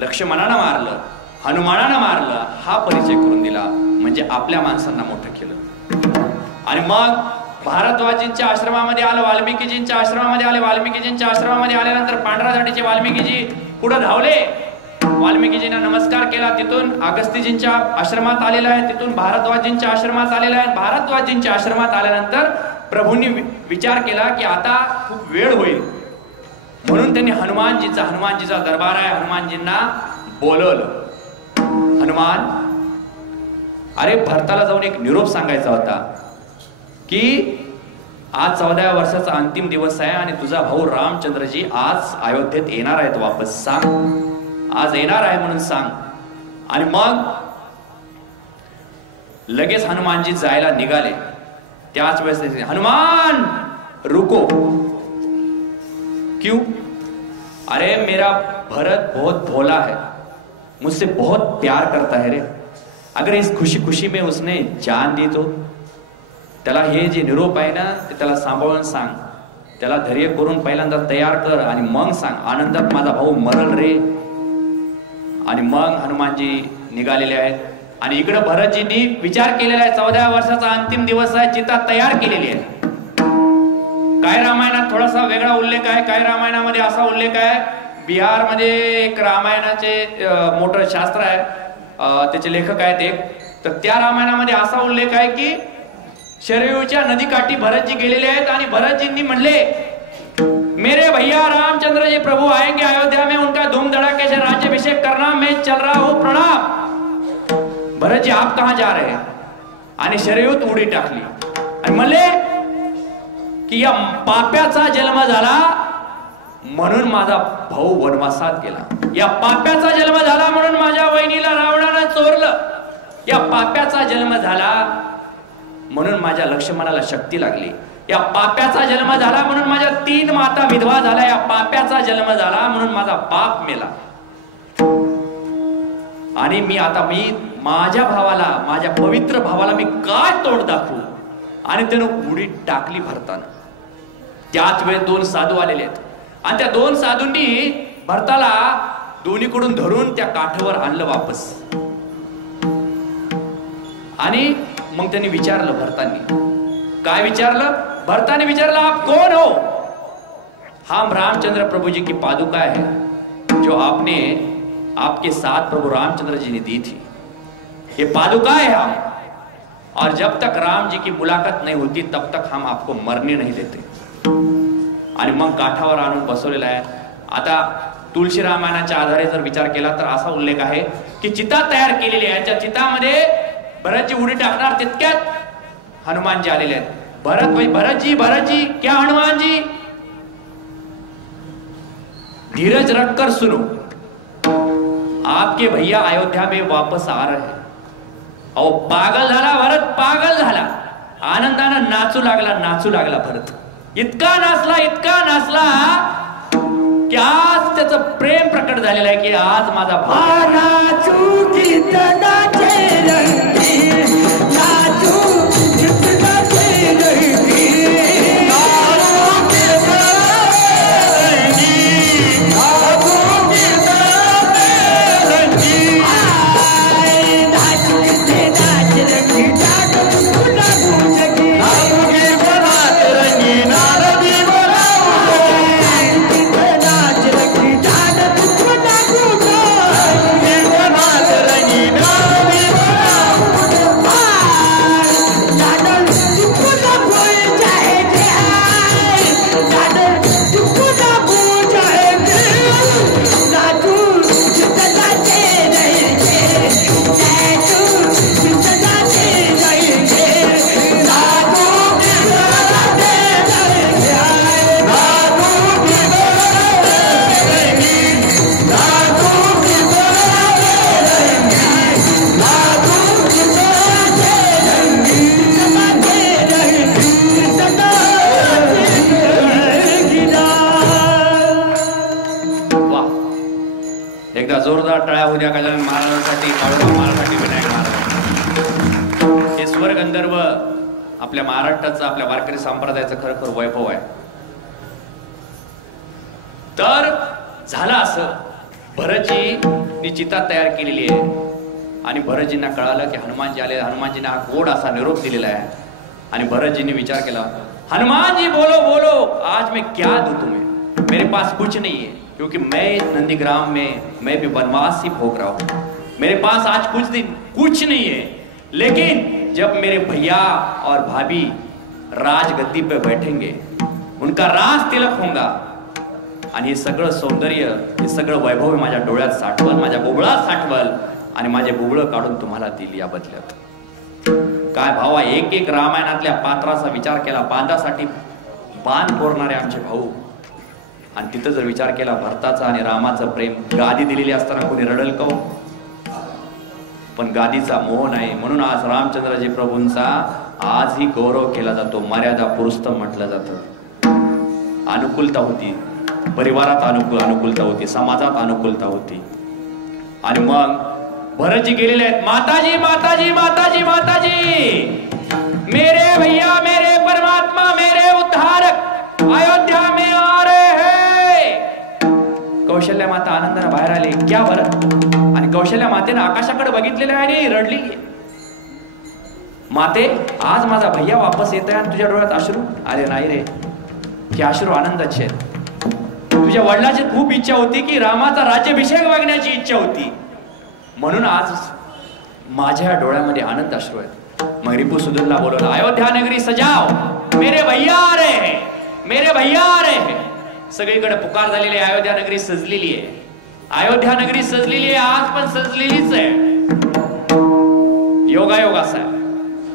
लक्ष्मणानं मारलं, हनुमानानं मारलं हा परिचय करून दिला, म्हणजे आपल्या माणसांना मोठं केलं. आणि मग भारद्वाजींच्या आश्रमामध्ये आलं, वाल्मिकीजींच्या आश्रमामध्ये आले. वाल्मिकीजींच्या आश्रमामध्ये आल्यानंतर पांढरा झाडीचे वाल्मिकीजी पुढे धावले. वाल्मिकीजींना नमस्कार केला. तिथून अगस्त्यजींच्या आश्रमात आलेला आहे, तिथून भारद्वाजींच्या आश्रमात आलेला आहे. भारद्वाजींच्या आश्रमात आल्यानंतर प्रभूंनी विचार केला की आता खूप वेळ होईल, म्हणून त्यांनी हनुमानजीचा दरबार आहे, हनुमानजींना बोलवलं. हनुमान, अरे भरताला जाऊन एक निरोप सांगायचा होता की आज 14व्या वर्षाचा अंतिम दिवस आहे आणि तुझा भाऊ रामचंद्रजी आज अयोध्येत येणार आहेत वापस, सांग आज येणार आहे म्हणून सांग. आणि मग लगेच हनुमानजी जायला निघाले. त्याच वेळेस हनुमान रुको, क्यों? अरे मेरा भरत बहुत भोला है, मुझसे बहुत प्यार करता है रे. अगर इस खुशी खुशी में उसने जान दी तो त्याला हे जे निरोप आहे ना ते त्याला सांभाळून सांग, त्याला धैर्य करून पहिल्यांदा तयार कर आणि मग सांग, आनंदात माझा भाऊ मरल रे. आणि मग हनुमानजी निघालेले आहेत. आणि इकडे भरतजींनी विचार केलेला आहे, 14व्या वर्षाचा अंतिम दिवस आहे, चिता तयार केलेली आहे. काय रामायणात थोडासा वेगळा उल्लेख आहे, काय रामायणामध्ये असा उल्लेख आहे. बिहारमध्ये एक रामायणाचे मोठं शास्त्र आहे, त्याचे लेखक आहेत एक, तर त्या रामायणामध्ये असा उल्लेख आहे की शरयूच्या नदीकाठी भरतजी गेलेले आहेत आणि भरतजींनी म्हणले, मेरे भैया रामचंद्र जी प्रभु आएंगे अयोध्या में, उनका धूम धड़ाके से राज्याभिषेक करना, मैं चल रहा हूं, प्रणाम. भरतजी आप कहां जा रहे हैं? आणि शरयूत उडी टाकली आणि म्हणले की या पाप्याचा जन्म झाला म्हणून माझा भाऊ वनवासात गेला, या पाप्याचा जन्म झाला म्हणून माझ्या वहिनीला रावणानं चोरलं, या पाप्याचा जन्म झाला म्हणून माझ्या लक्ष्मणाला शक्ती लागली, या पाप्याचा जन्म झाला म्हणून माझ्या 3 माता विधवा झाल्या, या पाप्याचा जन्म झाला म्हणून माझा बाप मेला. आणि मी माझ्या भावाला, माझ्या पवित्र भावाला मी काय तोड दाखवू? आणि त्यानं उडी टाकली भरताना. त्याच वेळेस 2 साधू आलेले आहेत आणि त्या 2 साधूंनी भरताला दोन्हीकडून धरून त्या काठावर आणलं वापस. आणि मग त्यांनी विचारलं, भरतांनी काय विचारलं? भरताने विचारलं, आप कौन हो? हम रामचंद्र प्रभु जी की पादुका है जो आपने आपके साथ प्रभु रामचंद्र जी ने दी थी, ये पादुका है हम, और जब तक राम जी की मुलाकात नहीं होती तब तक हम आपको मरने नहीं देते. आणि मग काठावर आणून बसवलेला आहे. आता तुळशी रामायणाच्या आधारे जर विचार केला तर असा उल्लेख आहे की चिता तयार केलेली आहे, त्या चितामध्ये भरतजी उडी टाकणार तितक्यात हनुमानजी आलेले आहेत. भरतजी क्या हनुमानजी? धीरज रखकर सुनो, आपके भैया अयोध्या में वापस आ रहे हैं. अहो पागल झाला भरत, पागल झाला, आनंदानं नाचू लागला भरत. इतका नाचला की आज त्याचं प्रेम प्रकट झालेलं आहे की आज माझा भाऊ नाचू गीत नाचे रंगी, नाचू गीत नाचे रंगी, नाचू गीत नाचे रंगी, नाचू गीत नाचे रंगी, नाचू लागू जगी, नाचू गीत नाचे रंगी, नारदी बोलावू, नाचू गीत नाचे रंगी, नाचू लागू जगी. द्या गजानन महाराजांसाठी, काळूराव महाराजांसाठी, विनायक महाराज. हे स्वर गंधर्व आपल्या महाराष्ट्राचं, आपल्या वारकरी संप्रदायाचं खरोखर वैभव आहे. तर झालं असं, भरतजींनी चिता तयार केलेली आहे आणि भरतजींना कळालं की हनुमानजी आले. हनुमानजींना हा गोड असा निरोप दिलेला आहे आणि भरतजींनी विचार केला, हनुमान जी बोलो बोलो, आज मैं क्या दूं तुम्हें, मेरे पास कुछ नहीं है, क्योंकि मैं नंदीग्राम में मैं भी वनवास ही भोग रहा हूं, मेरे पास आज कुछ नहीं है, लेकिन जब मेरे भैया और भाभी राजगद्दी पे बैठेंगे, उनका राज तिलक होगा आणि हे सगळं सौंदर्य, हे सगळं वैभव माझ्या डोळ्यात साठवल, माझ्या बोबळात साठवल आणि माझे बोबळ काढून तुम्हाला दिल या बदल्यात. काय भावा, एक एक रामायणातल्या पात्राचा विचार केला, बांधासाठी बाण फोडणारे आमचे भाऊ, आणि तिथं जर विचार केला भरताचा आणि रामाचं प्रेम, गादी दिलेली असताना कोणी रडल का? पण गादीचा मोह नाही, म्हणून आज रामचंद्रजी प्रभूंचा आजही गौरव केला जातो, मर्यादा पुरुषोत्तम म्हटलं जातं. अनुकूलता होती, परिवारात अनुकूलता होती, समाजात अनुकूलता होती. आणि मग भरतजी गेलेले आहेत, माताजी माताजी माताजी माताजी, मेरे भैया मेरे परमात्मा मेरे उद्धारक अयोध्या में आ रहे हैं. कौशल्या माता आनंदाने बाहेर आले. क्या बरं? आणि कौशल्या मातेने आकाशाकडे बघितलेलं आहे आणि रडलेली आहे. माते, आज माझा भैया वापस येतोय आणि तुझ्या डोळ्यात अश्रू आले नाही रे. हे अश्रू आनंदाचे आहेत. तुझ्या वडिलांची खूप इच्छा होती की रामाचा राज्याभिषेक बघण्याची इच्छा होती, म्हणून आज माझ्या डोळ्यामध्ये आनंद अश्रू आहेत. मग रिपुसुदनला बोलवलं, अयोध्या नगरी सजाव, मेरे भैया आ रहे हैं, मेरे भैया आ रहे हैं. सगळीकडे पुकार झालेली आहे, अयोध्या नगरी सजलेली आहे, अयोध्या नगरी सजलेली आहे, आज पण सजलेलीच आहे. योगायोग असा आहे.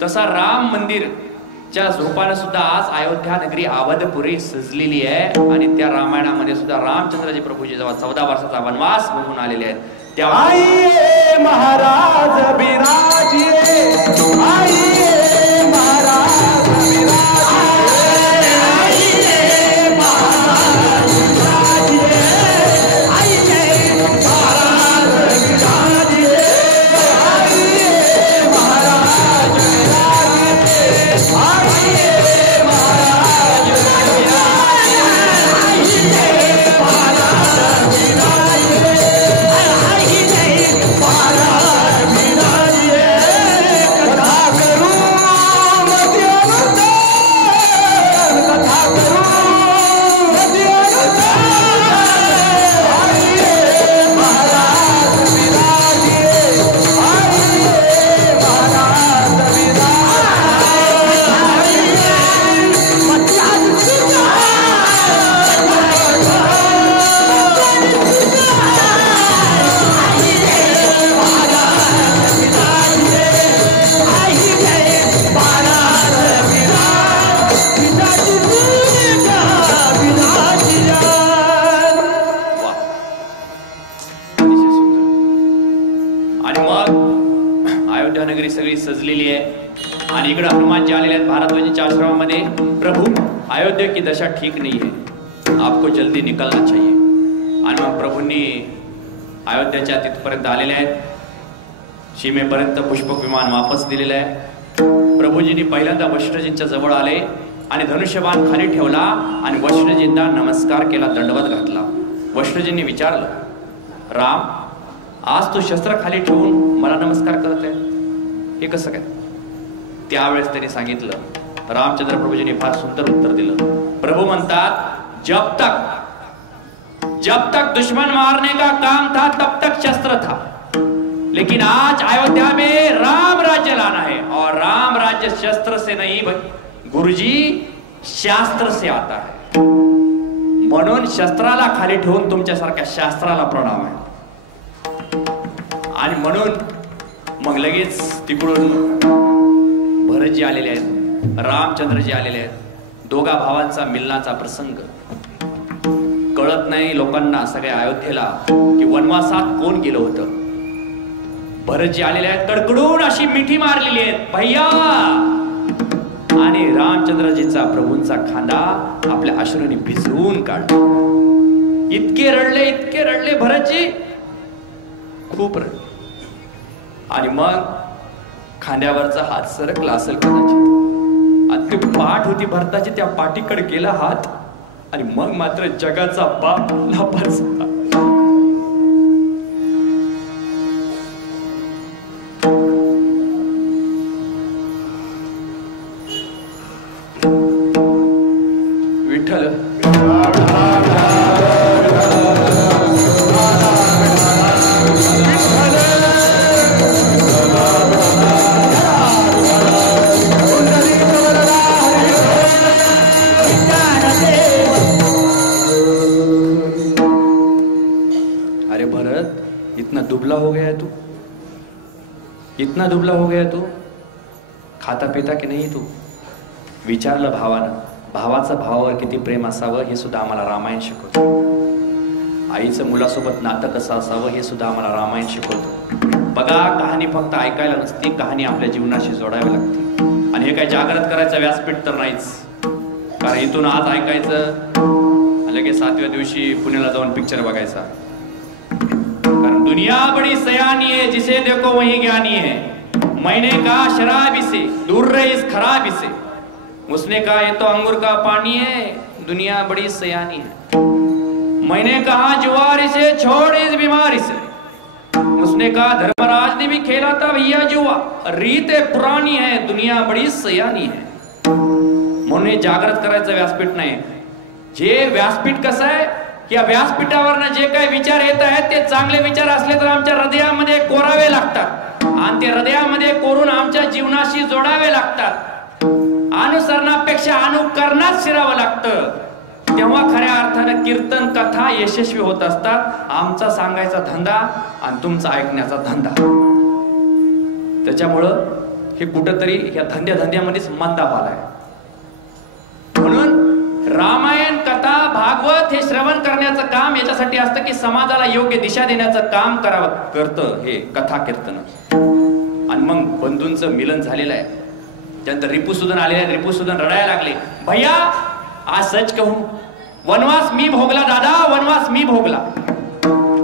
तसा राम मंदिरच्या झोपानं सुद्धा आज अयोध्या नगरी अवधपुरी सजलेली आहे. आणि त्या रामायणामध्ये सुद्धा रामचंद्रजी प्रभूजी जेव्हा 14 वर्षाचा वनवास बघून आलेले आहेत, तेव्हा आइए महाराज विराजिए, आइए महाराज विराजिए, आइए महाराज विराजिए, आइए महाराज विराजिए, आइए महाराज विराजिए, आइए महाराज नगरी सगळी सजलेली आहे. आणि इकडे हनुमानजी आलेले आहेत भारद्वाजीच्या आश्रमामध्ये. प्रभू, अयोध्या की दशा ठीक नहीं है, आपको जल्दी निकलना चाहिए. आणि मग प्रभूंनी अयोध्याच्या तिथपर्यंत आलेले आहेत. सीमेपर्यंत पुष्पक विमान वापस दिलेलं आहे. प्रभूजींनी पहिल्यांदा वशिष्ठजींच्या जवळ आले आणि धनुष्यबाण खाली ठेवला आणि वशिष्ठजींना नमस्कार केला, दंडवत घातला. वशिष्ठजींनी विचारलं, राम, आज तू शस्त्र खाली ठेवून मला नमस्कार करत आहे, हे कसं काय? त्यावेळेस त्यांनी सांगितलं, रामचंद्र प्रभूजींनी फार सुंदर उत्तर दिलं. प्रभू म्हणतात, जब तक दुश्मन मारने का काम था तब तक शस्त्र था, लेकिन आज अयोध्या में राम राज्य लाना है और राम राज्य शस्त्र से नहीं गुरुजी शास्त्र से आता है. म्हणून शस्त्राला खाली ठेवून तुमच्यासारख्या शास्त्राला प्रणाम आहे. आणि म्हणून मग लगेच तिकडून भरतजी आलेले आहेत, रामचंद्रजी आलेले आहेत. दोघा भावांचा मिलनाचा प्रसंग. कळत नाही लोकांना सगळ्या अयोध्येला की वनवासात कोण गेलं होतं. भरतजी आलेले आहेत, कडकडून अशी मिठी मारलेली आहेत, भैया. आणि रामचंद्रजींचा प्रभूंचा खांदा आपल्या अश्रूंनी भिजवून काढला. इतके रडले भरतजी, खूप रडले. आणि मग खांद्यावरचा हात सरकला असेल कदाचित, आणि ती पाठ होती भरताची, त्या पाठीकडे गेला हात, आणि मग मात्र जगाचा बाप लापास होता. विठ्ठल दुबला हो गया है तू, इतना दुबला हो गया तू, खाता पिता की नाही तू. विचारलं भावानं. भावाचं भावावर किती प्रेम असावं हे सुद्धा आम्हाला रामायण शिकवतं. आईचं मुलासोबत नातं कसं असावं हे सुद्धा आम्हाला रामायण शिकवतं. बघा, कहाणी फक्त ऐकायला नसते, कहाणी आपल्या जीवनाशी जोडावी लागते. आणि हे काय जागृत करायचं व्यासपीठ तर नाहीच, कारण इथून आज ऐकायचं लगेच 7व्या दिवशी पुण्याला जाऊन पिक्चर बघायचा. दुनिया बड़ी सयानी है, जिसे देखो वही ज्ञानी है. मैंने कहा शराबी से दूर रहे इस खराबी से, उसने कहा ये तो अंगूर का पानी है, दुनिया बड़ी सयानी है. मैंने कहा जुआरी से छोड़ इस बीमारी से, उसने कहा धर्मराज ने भी खेला था भैया जुआ, रीते पुरानी है, दुनिया बड़ी सयानी है. म्हणून जागृत करायचं व्यासपीठ नाही. जे व्यासपीठ कसं आहे, या व्यासपीठावरनं जे काही विचार येत आहेत ते चांगले विचार असले तर आमच्या हृदयामध्ये कोरावे लागतात, आणि ते हृदयामध्ये कोरून आमच्या जीवनाशी जोडावे लागतात. अनुसरणापेक्षा अनुकरणात शिरावं लागतं. तेव्हा खऱ्या अर्थानं कीर्तन कथा यशस्वी होत असतात. आमचा सांगायचा धंदा आणि तुमचा ऐकण्याचा धंदा. त्याच्यामुळं हे कुठंतरी या धंद्यामध्येच मंदाभाव आहे. म्हणून रामायण कथा भागवत हे श्रवण करण्याचं काम याच्यासाठी असतं की समाजाला योग्य दिशा देण्याचं काम करतं हे कथा कीर्तन. आणि मग बंधूंचं मिलन झालेलं आहे. त्यानंतर रिपुसूदन आलेले आहेत. रिपुसूदन रडायला लागले, भैया आज सच कहूं, वनवास मी भोगला दादा, वनवास मी भोगला.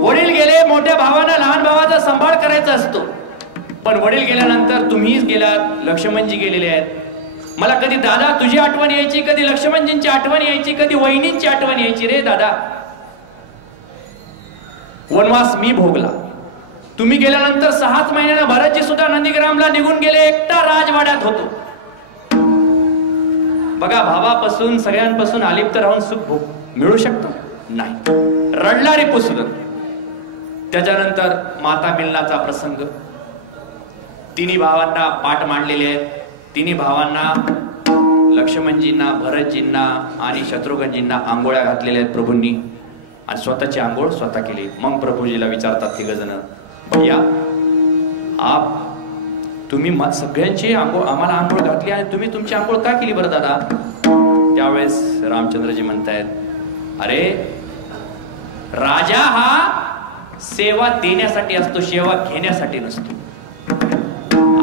वडील गेले, मोठ्या भावानं लहान भावाचा सांभाळ करायचा असतो, पण वडील गेल्यानंतर तुम्हीच गेलात, लक्ष्मणजी गेलेले आहेत. मला कधी दादा तुझी आठवण यायची, कधी लक्ष्मणजींची आठवण यायची, कधी वहिनींची आठवण यायची. रे दादा, वनवास मी भोगला. तुम्ही गेल्यानंतर 6 महिन्यानं भरतजी सुद्धा नंदीग्रामला निघून गेले, एकटा राजवाड्यात होतो. बघा, भावापासून सगळ्यांपासून अलिप्त राहून सुख मिळू शकतं नाही. रडला रिपुसूदन. त्याच्यानंतर माता मिलनाचा प्रसंग. तिन्ही भावांना पाठ मांडलेले आहेत. तिन्ही भावांना, लक्ष्मणजींना, भरतजींना आणि शत्रुघ्नजींना आंघोळ्या घातलेल्या आहेत प्रभूंनी, आणि स्वतःची आंघोळ स्वतः केली. मग प्रभूजीला विचारतात तिघ जण, भैया तुम्ही सगळ्यांची आंघोळ, आम्हाला आंघोळ घातली आणि तुम्ही तुमची आंघोळ का केली बरं दादा? त्यावेळेस रामचंद्रजी म्हणतायत, अरे राजा हा सेवा देण्यासाठी असतो, सेवा घेण्यासाठी नसतो.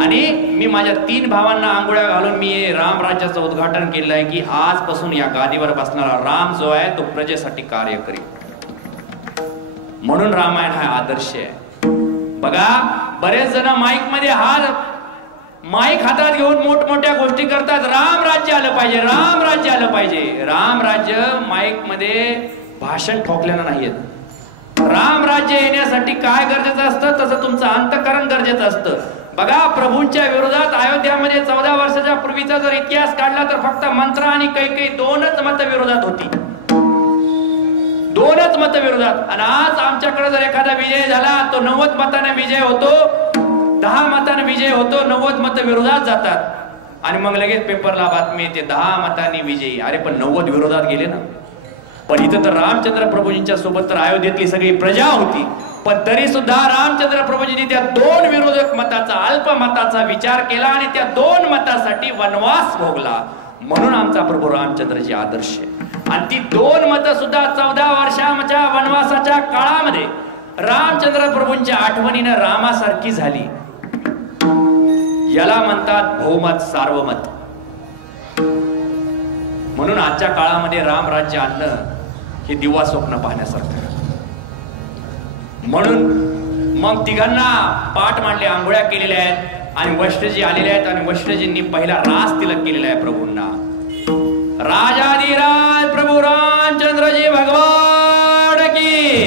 आणि मी माझ्या 3 भावांना आंघोळ्या घालून मी राम राज्याचं उद्घाटन केलं आहे की आजपासून या गादीवर बसणारा राम जो आहे तो प्रजेसाठी कार्य करेल. म्हणून रामायण हा आदर्श आहे. बघा, बरेच जण माईक मध्ये माईक हातात घेऊन मोठमोठ्या गोष्टी करतात. राम राज्य आलं पाहिजे, राम राज्य आलं पाहिजे. राम राज्य माईक मध्ये भाषण ठोकल्यानं नाहीये. राम राज्य येण्यासाठी काय गरजेचं असतं, तसं तुमचं अंतःकरण गरजेचं असतं. बघा, प्रभूंच्या विरोधात अयोध्यामध्ये 14 वर्षाच्या पूर्वीचा जर इतिहास काढला तर फक्त मंत्र आणि कैकेयी 2च मतविरोधात होती. 2च मतविरोधात. आणि आज आमच्याकडे जर एखादा विजय झाला तो 90 मताने विजय होतो, 10 मताने विजय होतो, 90 मत विरोधात जातात. आणि मग लगेच पेपरला बातमी येते 10 मतांनी विजयी. अरे पण 90 विरोधात गेले ना. पण इथं तर रामचंद्र प्रभूजींच्या सोबत तर अयोध्येतली सगळी प्रजा होती, पण तरी सुद्धा रामचंद्र प्रभूजींनी त्या 2 विरोधक मताचा, अल्प मताचा विचार केला आणि त्या 2 मतासाठी वनवास भोगला. म्हणून आमचा प्रभू रामचंद्रजी आदर्श आहे. आणि ती 2 मतं सुद्धा 14 वर्षाच्या वनवासाच्या काळामध्ये रामचंद्र प्रभूंच्या आठवणीनं रामासारखी झाली. याला म्हणतात बहुमत, सार्वमत. म्हणून आजच्या काळामध्ये रामराज्य आणणं हे दिवा स्वप्न पाहण्यासारखं. म्हणून मग तिघांना पाठ मांडले, आंघोळ्या केलेल्या आहेत आणि वैष्णवजी आलेले आहेत आणि वैष्णवजींनी पहिला रास तिलक केलेला आहे प्रभूंना. राजाधिराज प्रभू रामचंद्रजी भगवान की,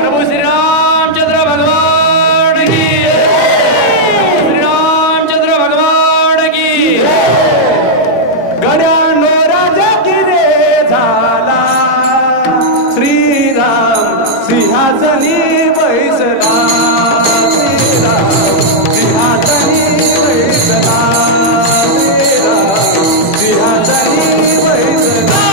प्रभू श्री रामचंद्र भगवान की, श्री रामचंद्र भगवान की. गड्यानो राजा की रे झाला, श्रीराम सिंहासनी बैसला, श्रीराम सिंहासनी बैसला, श्रीराम सिंहासनी बैसला.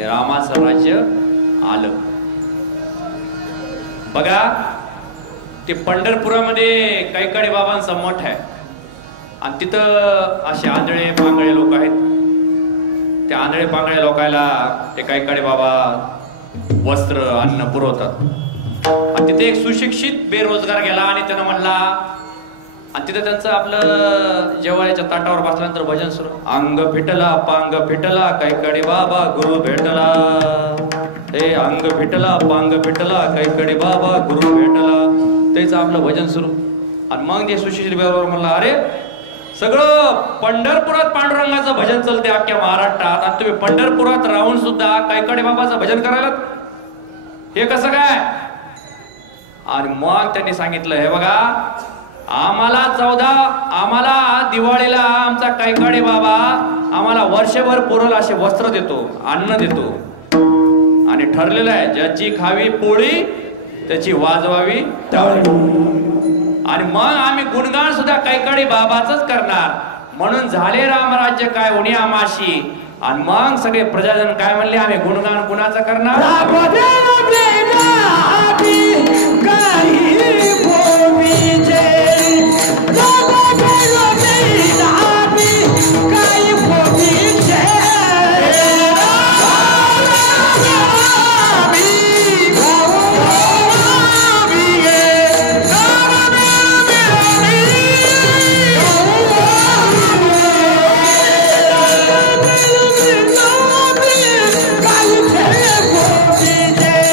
रामाचं राज्य आलं. बघा ते पंढरपुरामध्ये कैकाडे बाबांचा मठ आहे आणि तिथं असे आंधळे पांगळे लोक आहेत. त्या आंधळे पांगळे लोकांना ते कैकाडे बाबा वस्त्र अन्न पुरवतात. आणि तिथे एक सुशिक्षित बेरोजगार गेला आणि त्यानं म्हणला, आणि तिथे त्यांचं आपलं जेवायच्या ताटावर बसल्यानंतर भजन सुरू, अंग फिटला पांग फिटला कैकाडे बाबा गुरु भेटला, हे अंग फिटला पांग फिटला कैकाडे बाबा गुरु भेटला. तेच आपलं भजन सुरू. आणि मग ते सुशिक्षित बरोबर म्हणला, अरे सगळं पंढरपुरात पांडुरंगाचं भजन चालते अख्ख्या महाराष्ट्रात आणि तुम्ही पंढरपुरात राहून सुद्धा कैकाडे बाबाचं भजन करायला, हे कसं काय? आणि मग त्यांनी सांगितलं, हे बघा आम्हाला दिवाळीला आमचा कैकाडे बाबा आम्हाला वर्षभर पुरल असे वस्त्र देतो, अन्न देतो आणि ठरलेलं आहे ज्याची खावी पोळी त्याची वाजवावी टाळी. आणि मग आम्ही गुणगान सुद्धा कैकाडे बाबाचंच करणार. म्हणून झाले रामराज्य काय उणी आमाशी. आणि मग सगळे प्रजाजन काय म्हणले, आम्ही गुणगान कुणाचं करणार? जय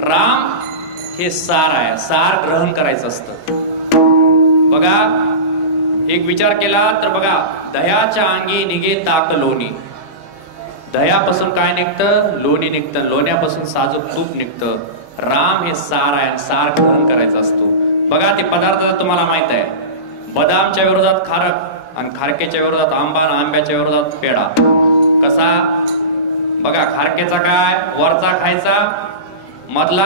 राम हे सार आहे, सार ग्रहण करायचं असतं. बघा एक विचार केला तर बघा, दह्याच्या अंगी निघे ताक लोणी. दह्यापासून काय निघतं? लोणी निघतं. लोण्यापासून साजूक तूप निघतं. राम हे सार आहे, सार ग्रहण करायचं असतो. बघा ते पदार्थ तुम्हाला माहित आहे, बदामच्या विरोधात खारक आणि खारकेच्या विरोधात आंबा आणि आंब्याच्या विरोधात पेढा. कसा? बघा खारकेचा काय? वरचा खायचा, मधला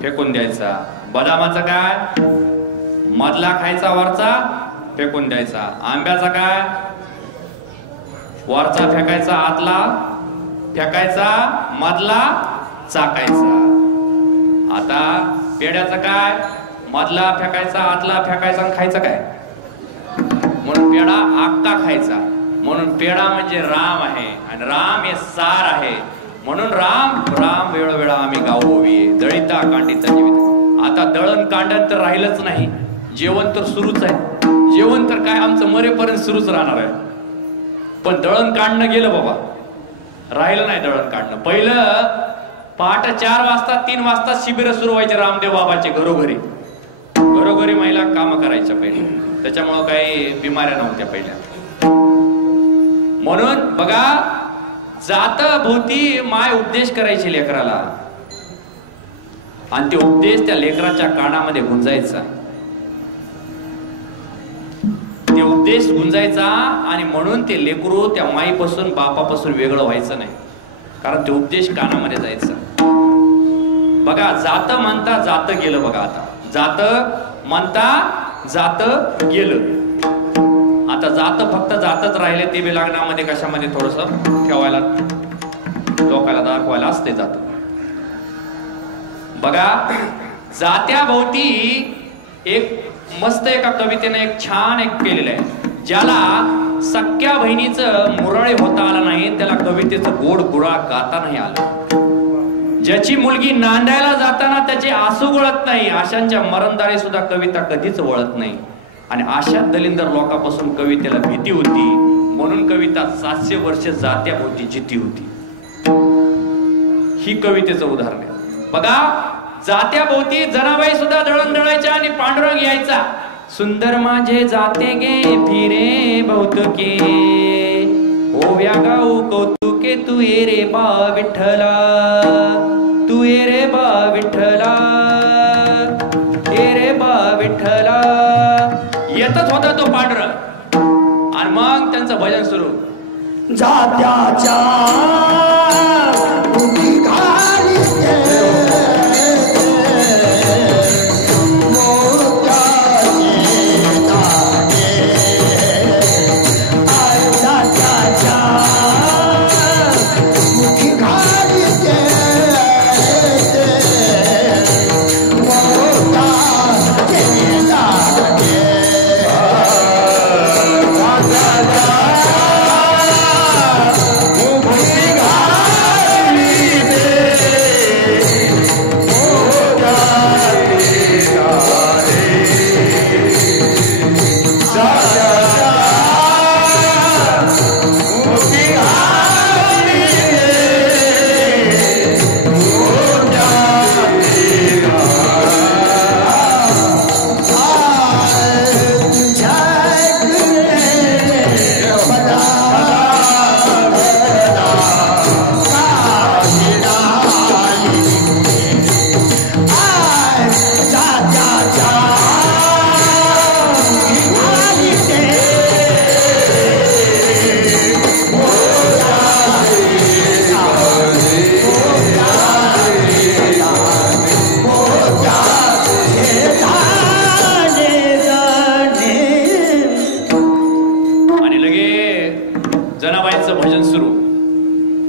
फेकून द्यायचा. बदामाचा काय? मधला खायचा, वरचा फेकून द्यायचा. आंब्याचा काय? वरचा फेकायचा, आतला फेकायचा, मधला चाकायचा. आता पेढ्याचं काय? मधला फेकायचा, आतला फेकायचा आणि खायचं काय? म्हणून पेढा आक्का खायचा. म्हणून पेढा म्हणजे राम आहे आणि राम हे सार आहे. म्हणून राम राम वेळोवेळा आम्ही गावोवी, दळिता कांडिता जीवित. आता दळण कांडण तर राहिलंच नाही, जेवण तर सुरूच आहे. जेवण तर काय आमचं मरेपर्यंत सुरूच राहणार आहे. पण दळण काढणं गेलं बाबा, राहिलं नाही दळण काढणं. पहिलं पहाटे 4 वाजता 3 वाजता शिबिर सुरू व्हायचे रामदेव बाबाचे. घरोघरी घरोघरी महिला काम करायच्या पहिले, त्याच्यामुळं काही बिमाऱ्या नव्हत्या पहिल्या. म्हणून बघा जात भोवती माय उपदेश करायची लेकराला आणि ते उपदेश त्या लेकराच्या कानामध्ये गुंजायचा. ते उपदेश गुंजायचा आणि म्हणून ते लेकरू त्या माईपासून बापापासून वेगळं व्हायचं नाही, कारण ते उपदेश कानामध्ये जायचं. बघा जात म्हणता जात गेलं. बघा आता जात म्हणता जात गेलं. आता जात फक्त जातच राहिले, ते बी लग्नामध्ये कशामध्ये थोडस ठेवायला लोकांना दाखवायला असते जात. बघा जात्याभोवती एक मस्त एका कवितेने एक छान एक केलेलं आहे, ज्याला सख्या बहिणीचं मुरळे होता आलं नाही, त्याला कवितेचं गोड गुळा गाता नाही आलं. ज्याची मुलगी नांदायला जाताना त्याचे आसू गळत नाही, अशांच्या मरणदारी सुद्धा कविता कधीच वळत नाही. आणि अशा दलिंदर लोकांपासून कवितेला भीती होती, म्हणून कविता 700 वर्ष जात्याभोवती जिती होती. ही कवितेचं उदाहरण आहे. बघा जात्याभोवती जनाबाई सुद्धा दळण दळायच्या आणि पांडुरंग यायचा. सुंदर माझे जाते गे फिरे बहुतके, ओव्या गाऊ कौतुके, तू ये रे बा विठ्ठला, तू ये रे बा विठ्ठला, ये रे बा विठ्ठला. येतच होता तो पांडुरंग आणि मग त्यांचं भजन सुरू. जात्याच्या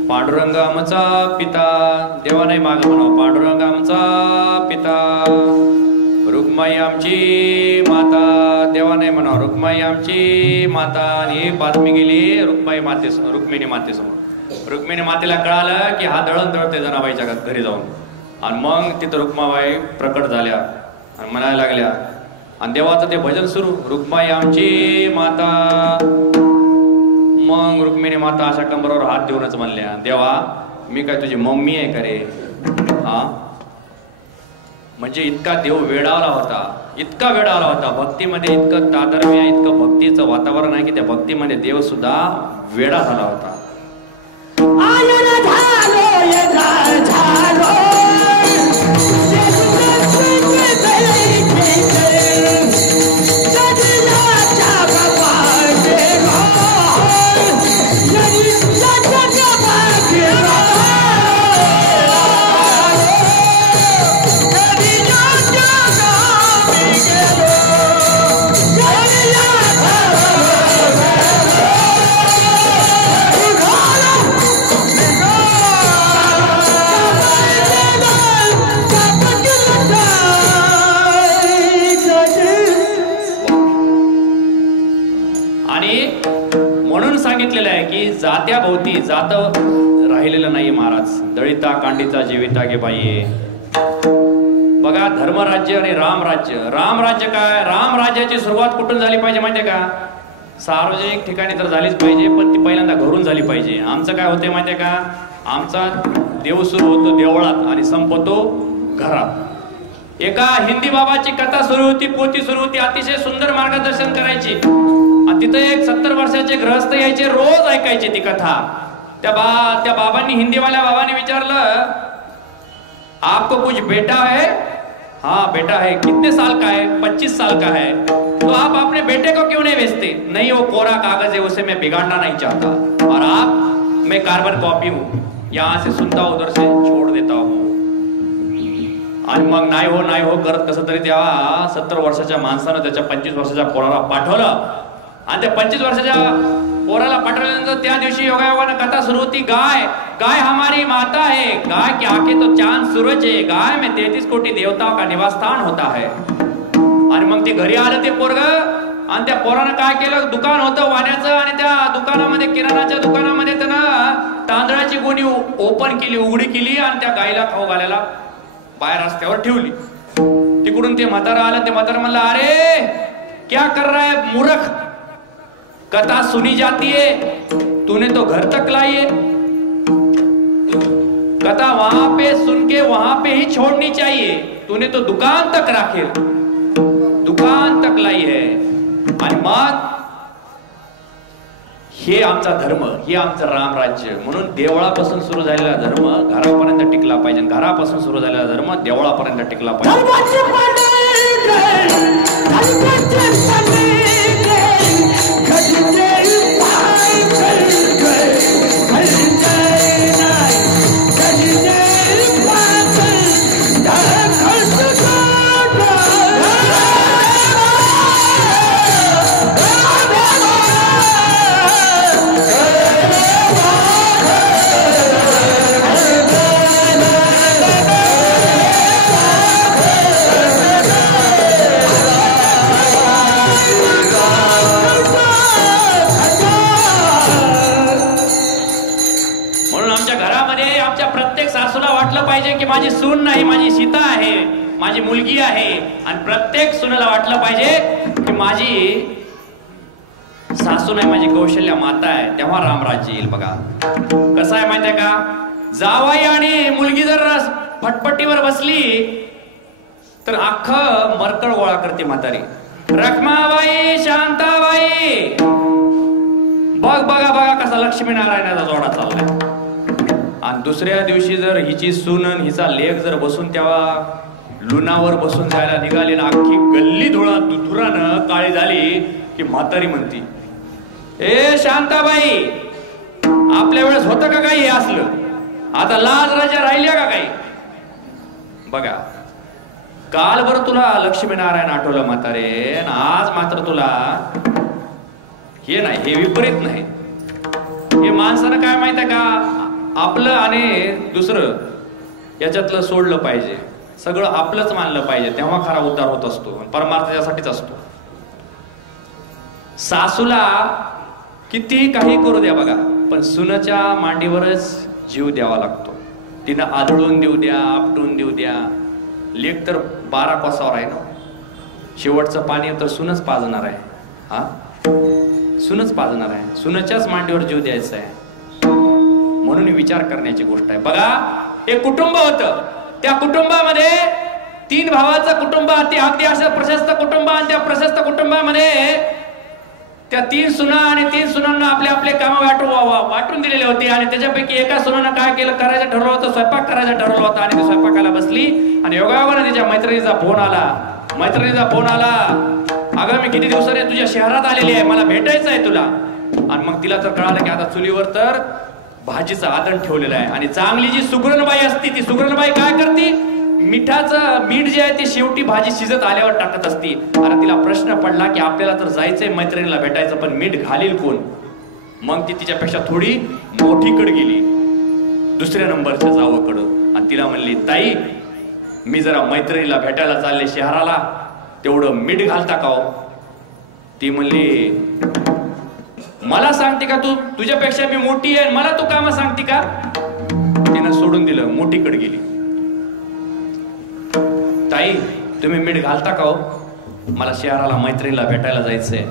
पांडुरंग आमचा पिता, देवा नाही माग म्हणावं, पांडुरंग आमचा पिता, रुक्माई आमची माता, देवा नाही म्हणावं, रुक्माई आमची माता. आणि ही बातमी गेली रुक्मिणी मातेसमोर. रुक्मिणी मातेला कळालं की हा दळण दळते जनाबाईच्या घरी जाऊन. आणि मग तिथं रुक्माबाई प्रकट झाल्या आणि म्हणायला लागल्या आणि देवाचं ते भजन सुरू, रुक्माई आमची माता. मग रुक्मिणी माता अशा कंबरावर हात देऊनच म्हणल्या, देवा मी काय तुझी मम्मी आहे का रे? हा म्हणजे इतका देव वेडावला होता, इतका वेडावला होता भक्तीमध्ये, इतकं तादरम्य, इतकं भक्तीचं वातावरण आहे की त्या भक्तीमध्ये देव सुद्धा वेडा झाला होता. जात्याभोवती जात राहिलेलं नाही महाराज. दळिता कांडीचा जीविता गे बाई. बघा, धर्मराज्य आणि रामराज्य. रामराज्य काय? रामराज्याची सुरुवात कुठून झाली पाहिजे माहितीये का? सार्वजनिक ठिकाणी तर झालीच पाहिजे, पण ती पहिल्यांदा घरून झाली पाहिजे. आमचं काय होते माहितीये का? आमचा देव सुरू होतो देवळात आणि संपतो घरात. एका हिंदी बाबाची कथा सुरू होती, पोथी सुरू होती, अतिशय सुंदर मार्गदर्शन करायची. तिथे एक 70 वर्षाचे गृहस्थ यायचे, रोज ऐकायचे ती कथा. त्या बाबांनी, हिंदीवाल्या बाबांनी विचारलं, आपको कुछ बेटा है? हाँ बेटा है. कितने साल का है? 25 साल का है. तो आप अपने बेटे को क्यों नहीं बेचते? नहीं, वो कोरा कागज है, उसे मैं बिगाड़ना नहीं चाहता. और आप, मैं कार्बन कॉपी हूं, यहां से सुनता हूं, उधर से छोड़ देता हूं. आणि मग नाही हो करत कसं तरी तेव्हा 70 वर्षाच्या माणसानं त्याच्या 25 वर्षाच्या पोराला पाठवलं. आणि त्या 25 वर्षाच्या पोराला पाठवल्यानंतर त्या दिवशी योगायोगानं कथा सुरू होती. गाय हमारी माता है, गाय की आंखें तो चांद सूरज है, गाय में 33 कोटी देवताओं का निवास स्थान होता है. आणि मग ते घरी आलं ते पोरग, आणि त्या पोरानं काय केलं, दुकान होतं वाण्याचं, आणि त्या दुकानामध्ये, किराणाच्या दुकानामध्ये त्यानं तांदळाची गोणी ओपन केली, उघडी केली, आणि त्या गायला खाऊ घालायला बाहेर रस्त्यावर ठेवली. तिकडून ते म्हातारा आलं. ते म्हातारा म्हणलं, अरे क्या कर रहा है मूर्ख, कथा सुनी जाती है, तूने तो घर तक लाई है. कथा वहां पे सुन के वहां पे ही छोड़नी चाहिए, तूने तो दुकान तक राखेल, दुकान तक लाई है. आणि मग हे आमचा धर्म, हे आमचं रामराज्य. म्हणून देवळापासून सुरू झालेला धर्म घरापर्यंत टिकला पाहिजे, घरापासून सुरू झालेला धर्म देवळापर्यंत टिकला पाहिजे. पाहिजे की माझी सून नाही, माझी सीता आहे, माझी मुलगी आहे. आणि प्रत्येक सुनेला वाटलं पाहिजे की माझी सासू नाही, माझी कौशल्या माता आहे. तेव्हा रामराज्य येईल. बघा कसं आहे माहितीये का? जावाई आणि मुलगी जर फटफटीवर बसली तर अख्खं मरकळ गोळा करते म्हातारी. रखमाबाई, शांताबाई, बघा कसा लक्ष्मीनारायणाचा जोडा चाललाय. आणि दुसऱ्या दिवशी जर हिची सून हिचा लेक जर बसून तेव्हा लुनावर बसून जायला निघाली ना, अख्खी गल्ली धुरानं काळी झाली की म्हातारी म्हणती, ए शांताबाई, आपल्या वेळेस होतं का काही हे असलं? आता लाज राजा राहिल्या का काही? बघा, काल बरं तुला लक्ष्मीनारायण आठवलं म्हातारे, आज मात्र तुला हे नाही, हे विपरीत नाही. हे माणसानं काय माहित आहे का, आपलं आणि दुसरं याच्यातलं सोडलं पाहिजे. सगळं आपलंच मानलं पाहिजे, तेव्हा खरा उद्धार होत असतो. परमार्थ त्यासाठीच असतो. सासूला किती काही करू द्या बघा, पण सुनाच्या मांडीवरच जीव द्यावा लागतो. तिनं आदळून देऊ द्या, आपटून देऊ द्या. लेक तर 12 कोसावर आहे ना, शेवटचं पाणी तर सुनच पाजणार आहे. हा, सुनच पाजणार आहे. सुनाच्याच मांडीवर जीव द्यायचा आहे. म्हणून विचार करण्याची गोष्ट आहे. बघा, एक कुटुंब होतं, त्या कुटुंबामध्ये 3 भावाचं कुटुंब, ते अगदी असं प्रशस्त कुटुंब, आणि त्या प्रशस्त कुटुंबामध्ये त्या 3 सुना आणि 3 सुनांना आपले आपले काम वाटून दिलेले होते. आणि त्याच्यापैकी एका सुनानं काय केलं, करायचं ठरवलं होतं, स्वयंपाक करायचं ठरवलं होतं. आणि ती स्वयंपाकाला बसली आणि योगायोगाने तिच्या मैत्रिणीचा फोन आला. अगं मी किती दिवसाने तुझ्या शहरात आलेली आहे, मला भेटायचं आहे तुला. आणि मग तिला तर कळालं की आता चुलीवर तर भाजीचं आदण ठेवलेलं आहे. आणि चांगली जी सुगरणबाई असती, ती सुगरणबाई काय करते, मीठ जे आहे ते शेवटी भाजी शिजत आल्यावर टाकत असती. आणि तिला प्रश्न पडला की आपल्याला तर जायचंय मैत्रिणीला भेटायचं, पण मीठ घालील कोण. मग ती तिच्यापेक्षा थोडी मोठीकडे गेली, दुसऱ्या नंबरच्या जावकडं, आणि तिला म्हणली, ताई मी जरा मैत्रिणीला भेटायला चालले शहराला, तेवढं मीठ घालता का हो. ती म्हणली, मला सांगते का तू, तुझ्यापेक्षा मी मोठी आहे, मला तू काम सांगते का. तिनं सोडून दिलं, मोठीकडे गेली. ताई तुम्ही मीठ घालता का हो, मला शहराला मैत्रिणीला भेटायला जायचंय.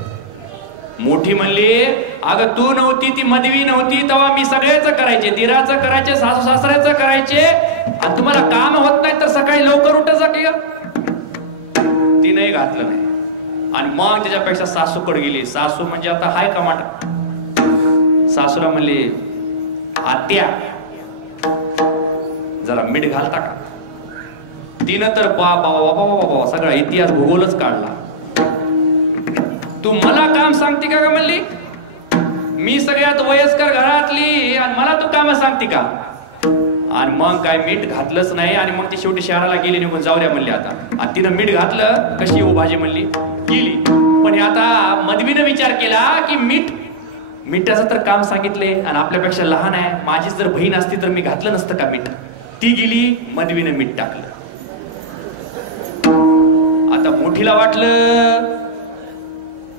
मोठी म्हणली, अगं तू नव्हती, ती मदवी नव्हती तेव्हा मी सगळ्याच करायचे, दिराचं करायचे, सासू सासऱ्याचं करायचे, आणि तुम्हाला काम होत नाही तर सकाळी लवकर उठत जा की. तिने घातलं नाही. आणि मग त्याच्यापेक्षा सासूकडे गेली. सासू म्हणजे आता हाय कमाट. सासूला म्हणली, आत्या जरा मीठ घालता का. तिनं तर बाबा सगळा इतिहास भूगोलच काढला. तू मला काम सांगते का म्हणली, मी सगळ्यात वयस्कर घरातली आणि मला तू काम सांगते का. आणि मग काय मीठ घातलंच नाही. आणि मग ती शेवटी शहराला गेली, निघून जाऊ द्या म्हणली आता. आणि तिनं मीठ घातलं, कशी हो भाजी म्हणली, गेली. पण आता मदवीनं विचार केला की मिठाचं तर काम सांगितले आणि आपल्यापेक्षा लहान आहे, माझीच जर बहीण असती तर मी घातलं नसतं का मीठ. ती गेली, मदवीनं मीठ टाकलं. आता मोठीला वाटलं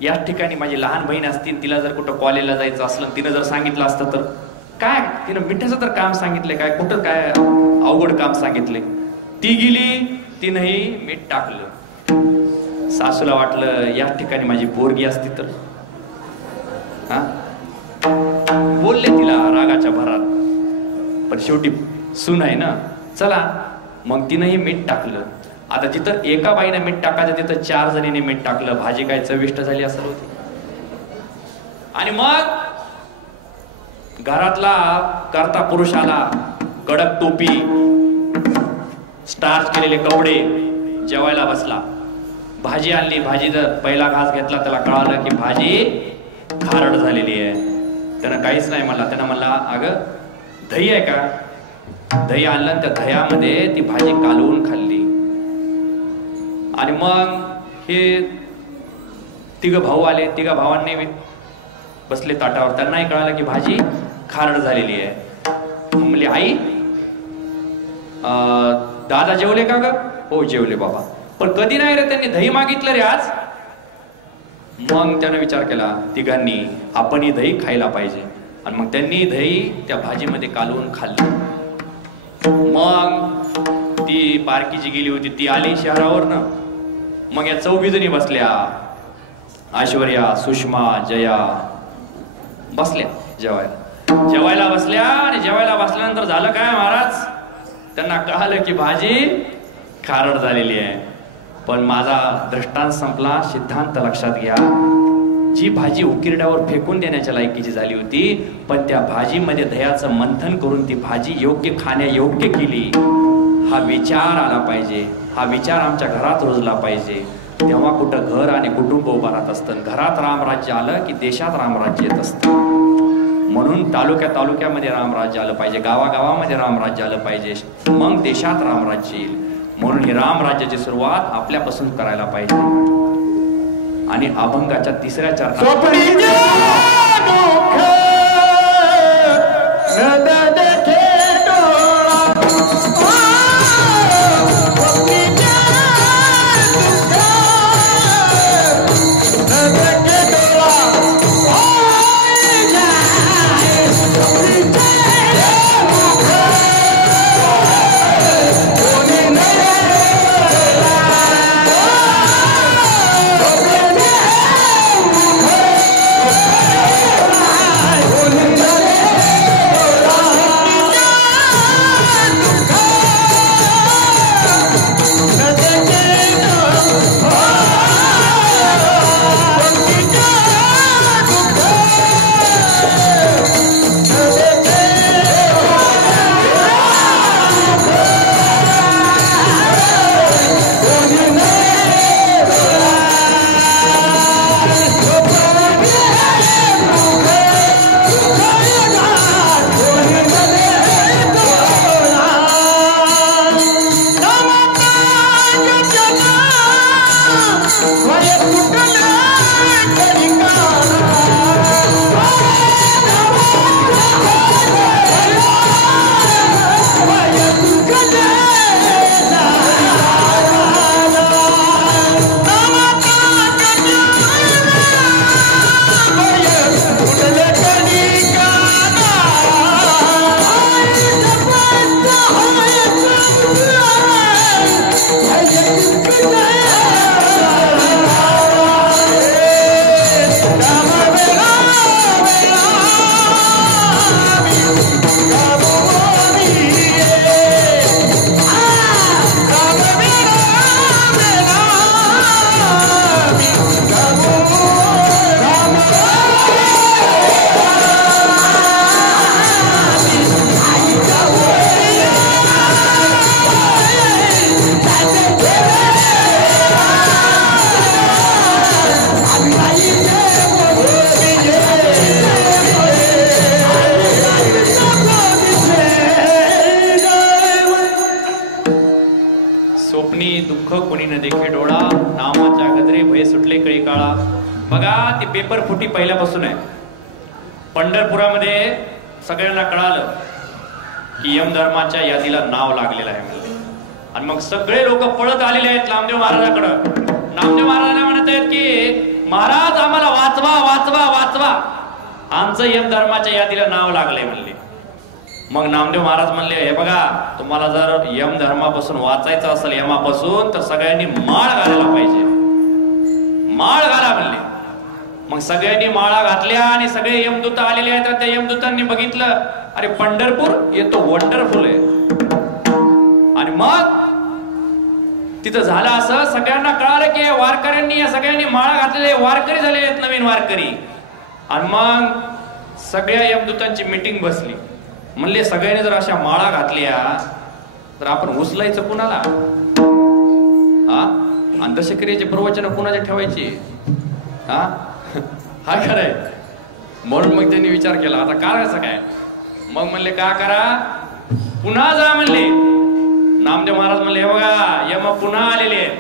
याच ठिकाणी माझी लहान बहीण असती, तिला जर कुठं कॉलेजला जायचं असलं, तिनं जर सांगितलं असतं तर काय, तिनं मिठाचं तर काम सांगितलंय, काय कुठं काय अवघड काम सांगितले. ती गेली, तिनंही मीठ टाकलं. सासूला वाटलं याच ठिकाणी माझी पोरगी असती तर. बोलले तिला रागाच्या भरात, पण शेवटी सून आहे ना, चला. मग तिनंही मीठ टाकलं. आता जिथं एका बाईने मीठ टाकायचं तिथं 4 जणींनी मीठ टाकलं. भाजी काय चविष्ट झाली असेल होती. आणि मग घरातला करता पुरुष आला, कडक टोपी, स्टार्च केलेले कपडे, जेवायला बसला. भाजी आणली. भाजीचा पहिला घास घेतला, त्याला कळालं की भाजी खारड झालेली आहे. त्यानं काहीच नाही म्हणला. त्यानं म्हणला, अगं दही आहे का. दही आणलं, त्या दह्यामध्ये ती भाजी कालवून खाल्ली. आणि मग हे 3 भाऊ आले. 3 भावांनी बसले ताटावर. त्यांनाही कळालं की भाजी खारड झालेली आहे. म्हणले, आई दादा जेवले का ग. हो जेवले बाबा. पण कधी नाही रे त्यांनी दही मागितलं रे आज. मग त्यानं विचार केला तिघांनी, आपणही दही खायला पाहिजे. आणि मग त्यांनी दही त्या भाजीमध्ये कालवून खाल्लं. मग ती बारकी जी गेली होती ती आली शहरावरनं. मग या 4 जणी बसल्या, ऐश्वर्या, सुषमा, जया बसल्या जेवायला बसल्या. आणि जेवायला बसल्यानंतर झालं काय महाराज, त्यांना कळालं की भाजी खारड झालेली आहे. पण माझा दृष्टांत संपला. सिद्धांत लक्षात घ्या, जी भाजी उकिरड्यावर फेकून देण्याच्या लायकीची झाली होती, पण त्या भाजीमध्ये दह्याचं मंथन करून ती भाजी योग्य खाण्यायोग्य केली. हा विचार आला पाहिजे. हा विचार आमच्या घरात रुजला पाहिजे. तेव्हा कुठं घर आणि कुटुंब उभं राहत असतं. घरात रामराज्य आलं की देशात रामराज्य येत असतं. म्हणून तालुक्यामध्ये रामराज्य आलं पाहिजे, गावागावामध्ये रामराज्य आलं पाहिजे, मग देशात रामराज्य येईल. म्हणून ही रामराज्याची सुरुवात आपल्यापासून करायला पाहिजे. आणि अभंगाच्या 3ऱ्या चरणात दुःख कोणी न देखे डोळा, नामाच्या गजरे भय सुटले कळी काळा. बघा ती पेपर फुटी पहिल्यापासून आहे. पंढरपुरामध्ये सगळ्यांना कळालं की यमधर्माच्या यादीला नाव लागलेलं आहे म्हणजे. आणि मग सगळे लोक पळत आलेले आहेत नामदेव महाराजाकडं. नामदेव महाराजांना म्हणत आहेत की महाराज आम्हाला वाचवा वाचवा वाचवा, आमचं यमधर्माच्या यादीला नाव लागलंय म्हणले. मग नामदेव महाराज म्हणले हे बघा, तुम्हाला जर यमधर्मापासून वाचायचं असेल, यमापासून, तर सगळ्यांनी माळ घालायला पाहिजे. माळ घाला म्हणले. मग सगळ्यांनी माळा घातल्या आणि सगळे यमदूत आलेले आहेत. त्या यमदूतांनी बघितलं, अरे पंढरपूर हे तो वंडरफुल आहे. आणि मग तिथं झालं असं, सगळ्यांना कळालं की वारकऱ्यांनी, या सगळ्यांनी माळा घातलेले वारकरी झालेले आहेत, नवीन वारकरी. आणि मग सगळ्या यमदूतांची मीटिंग बसली. म्हणले सगळ्यांनी जर अशा माळा घातल्या तर आपण उचलायचं कुणाला? अंधश्रद्धेचे प्रवचन कुणाचे ठेवायचे? हा खरंय. म्हणून मग त्यांनी विचार केला, आता करायचं काय? मग म्हणले का करा, पुन्हा जा म्हणले. नामदेव महाराज म्हणले हे बघा, यम पुन्हा आलेले आहेत,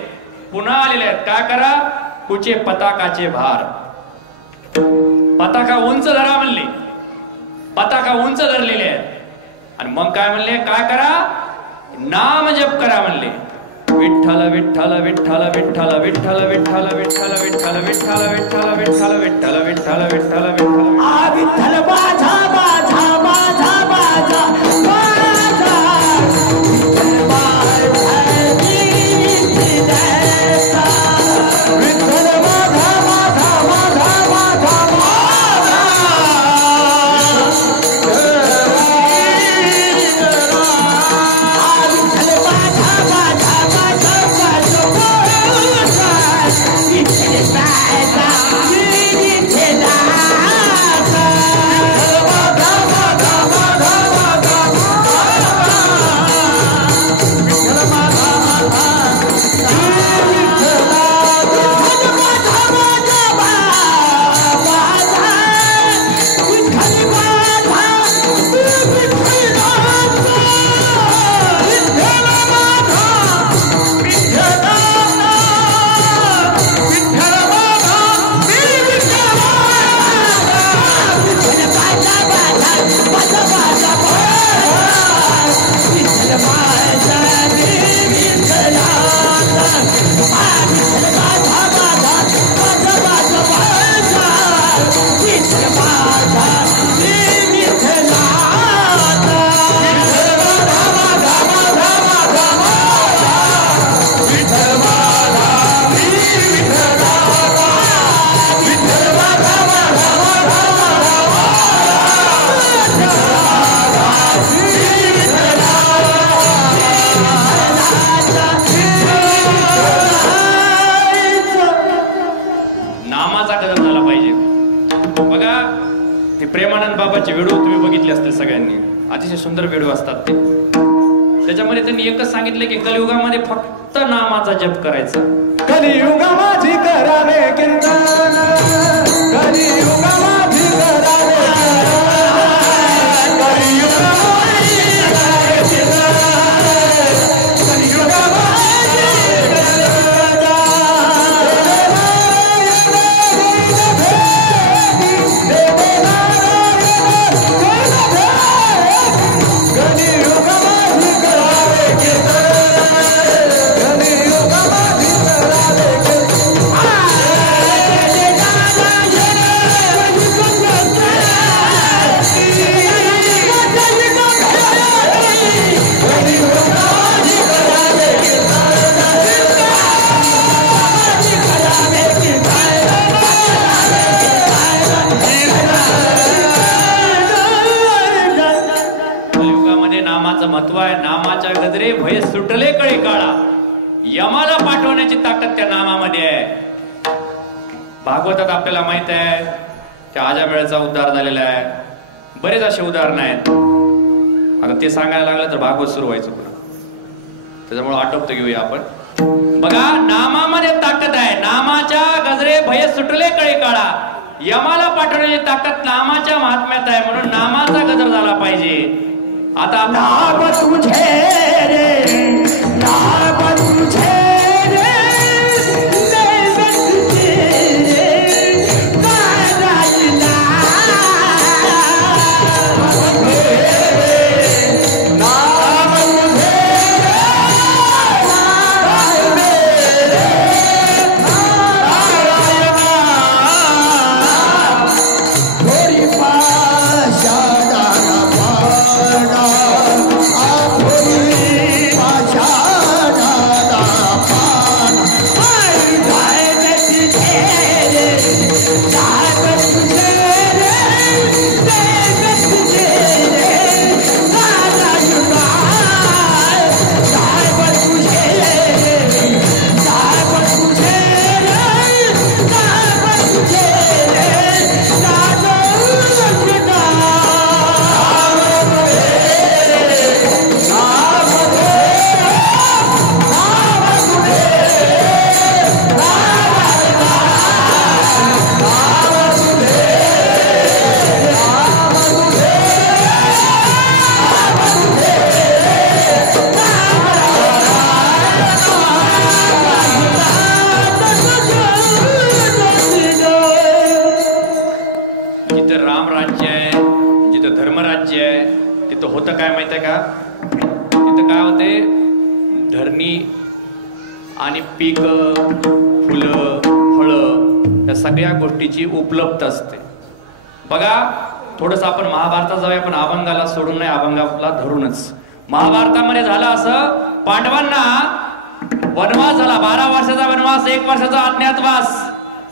पुन्हा आलेले आहेत. काय करा, कुचे पताकाचे भार, पताका उंच धरा म्हणले. पताका उंच धरलेले आहेत. आणि मग काय म्हणले, काय करा, नाम जप करा म्हणले. विठ्ठल विठ्ठल विठ्ठल विठ्ठल विठ्ठल विठ्ठल विठ्ठल विठ्ठल विठ्ठल विठ्ठल विठ्ठल विठ्ठल विठ्ठल विठ्ठल विठ्ठल आ विठ्ठल बाजा बाजा बाजा बाजा बाजा विठ्ठल बाजा बाजा बाजा बाजा व्हिडिओ तुम्ही बघितले असतील सगळ्यांनी. अतिशय सुंदर व्हिडिओ असतात ते. त्याच्यामध्ये त्यांनी एकच सांगितलं की कलियुगामध्ये फक्त नामाचा जप करायचा. कलियुगामध्ये करावे कीर्तन, कलियुगामध्ये करावे महत्व आहे. नामाच्या गजरे भय सुटले कळी काळा, यमाला पाठवण्याची ताकद त्या नामामध्ये आहे. भागवतात आपल्याला माहित आहे त्या आजामेळाचा उद्धार झालेला आहे. बरेच असे उदाहरण आहेत. आता ते सांगायला लागलं तर भागवत सुरू व्हायचं पुन्हा. त्याच्यामुळे आटोपतो घेऊया आपण. बघा, नामामध्ये ताकद आहे. नामाच्या गजरे भय सुटले कळी काळा, यमाला पाठवण्याची ताकद नामाच्या महात्म्यात आहे. म्हणून नामाचा गजर झाला पाहिजे. आता नाम तुझे रे, नाम तुझे तिथं होतं काय माहिती आहे का, तिथं काय होते, धरणी आणि पीक, फुलं, फळं या सगळ्या गोष्टीची उपलब्ध असते. बघा थोडस आपण महाभारतात जाऊया, पण अभंगाला सोडून नाही, अभंगाला धरूनच. महाभारतामध्ये झालं असं, पांडवांना वनवास झाला, 12 वर्षाचा वनवास, 1 वर्षाचा अज्ञातवास,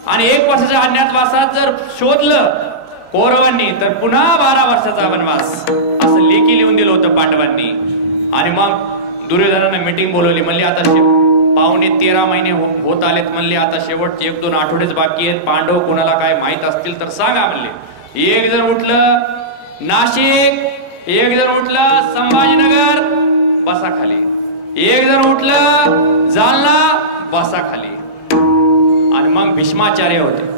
आणि 1 वर्षाच्या अज्ञातवासात जर शोधलं कौरवांनी तर पुन्हा 12 वर्षाचा वनवास, असं लेखी लिहून दिलं होतं पांडवांनी. आणि मग दुर्योधनाने मीटिंग बोलवली, म्हणली आता पावणे 13 महिने होत आलेत, म्हणले आता शेवटचे 1-2 आठवडेच बाकी आहेत, पांडव कोणाला काय माहित असतील तर सांगा म्हणले. एक जण उठलं नाशिक, एक जण उठलं संभाजीनगर, बसा खाली. एक जण उठलं जालना, बसा खाली. आणि मग भीष्माचार्य होते,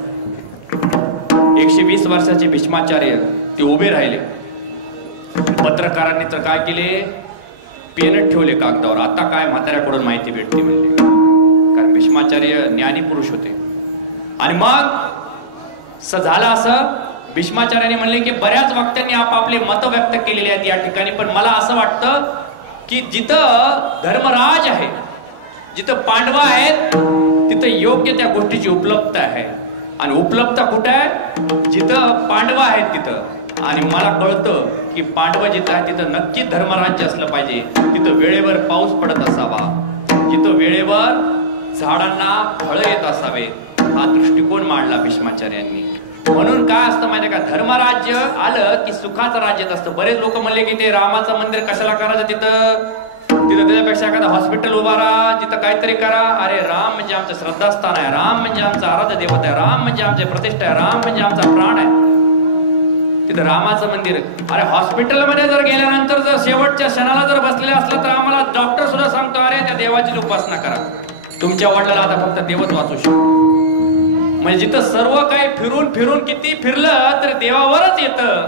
120 वर्षाचे भीष्माचार्य, ते उभे राहिले. पत्रकारांनी तर काय केले, पेन ठेवले कागदावर, आता काय म्हाताऱ्याकडून माहिती भेटते म्हणजे, कारण भीष्माचार्य ज्ञानी पुरुष होते. आणि मग झालं असं, भीष्माचार्याने म्हणले की बऱ्याच वक्त्यांनी आपापले मत व्यक्त केलेले आहेत या ठिकाणी, पण मला असं वाटतं की जिथं धर्मराज आहे, जिथं पांडव आहेत, तिथं योग्य त्या गोष्टीची उपलब्धता आहे. आणि उपलब्धता कुठे आहे, जिथं पांडव आहेत तिथं. आणि मला कळतं की पांडव जिथं आहे तिथं नक्की धर्मराज्य असलं पाहिजे, तिथं वेळेवर पाऊस पडत असावा, जिथं वेळेवर झाडांना फळं येत असावे, हा दृष्टिकोन मांडला भीष्माचार्यांनी. म्हणून काय असतं माहिती का, धर्मराज्य आलं की सुखाचं राज्य असतं. बरेच लोक म्हणले की ते रामाचं मंदिर कशाला करायचं, तिथं त्याच्यापेक्षा एखादं हॉस्पिटल उभारा, तिथं काहीतरी करा. अरे राम म्हणजे आमचं श्रद्धास्थान आहे, राम म्हणजे आमचं आराध्य दैवत आहे, राम म्हणजे आमची प्रतिष्ठा आहे, राम म्हणजे आमचा प्राण आहे, तिथं रामाचं मंदिर. अरे हॉस्पिटलमध्ये जर गेल्यानंतर जर शेवटच्या क्षणाला जर बसलेले असलं तर आम्हाला डॉक्टर सुद्धा सांगतो, अरे त्या देवाची उपासना करा, तुमच्या वडिलाला आता फक्त देवच वाचू शकतो. म्हणजे जिथं सर्व काही फिरून फिरून किती फिरलं तर देवावरच येतं,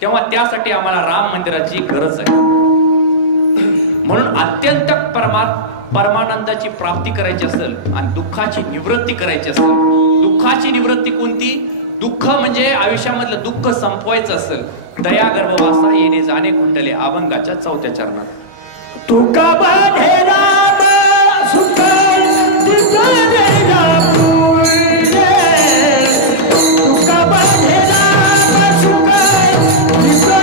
तेव्हा त्यासाठी आम्हाला राम मंदिराची गरज आहे. म्हणून अत्यंत परमानंदाची प्राप्ती करायची असेल आणि दुःखाची निवृत्ती करायची असेल, दुःखाची निवृत्ती कोणती, दुःख म्हणजे आयुष्यामधलं दुःख संपवायचं असेल, दया गर्भवासा येणे जाणे कुंडले, अभंगाच्या 4थ्या चरणात. तुका बाधे राम सुख दिसणे राम, तुका बाधे राम सुख दिसणे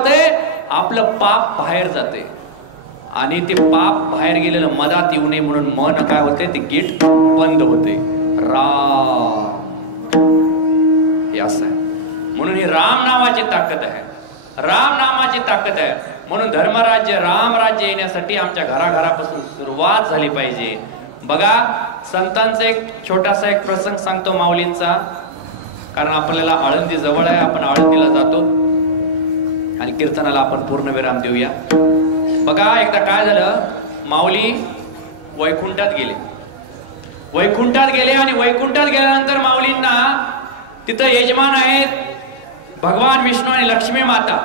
होतंय, आपलं पाप बाहेर जाते आणि ते पाप बाहेर गेलेलं मधात येऊ नये म्हणून मन काय होते, ते गेट बंद होते. राम हे असं आहे. म्हणून ही राम नावाची ताकद आहे, राम नामाची ताकद आहे. म्हणून धर्मराज्य राम राज्य येण्यासाठी आमच्या घराघरापासून सुरुवात झाली पाहिजे. बघा, संतांचा एक छोटासा एक प्रसंग सांगतो माऊलींचा, कारण आपल्याला आळंदी जवळ आहे. आपण आळंदीला जातो आणि कीर्तनाला आपण पूर्ण विराम देऊया. बघा, एकदा काय झालं, माऊली वैकुंठात गेले. वैकुंठात गेले आणि वैकुंठात गेल्यानंतर माऊलींना तिथं यजमान आहेत भगवान विष्णू आणि लक्ष्मी माता.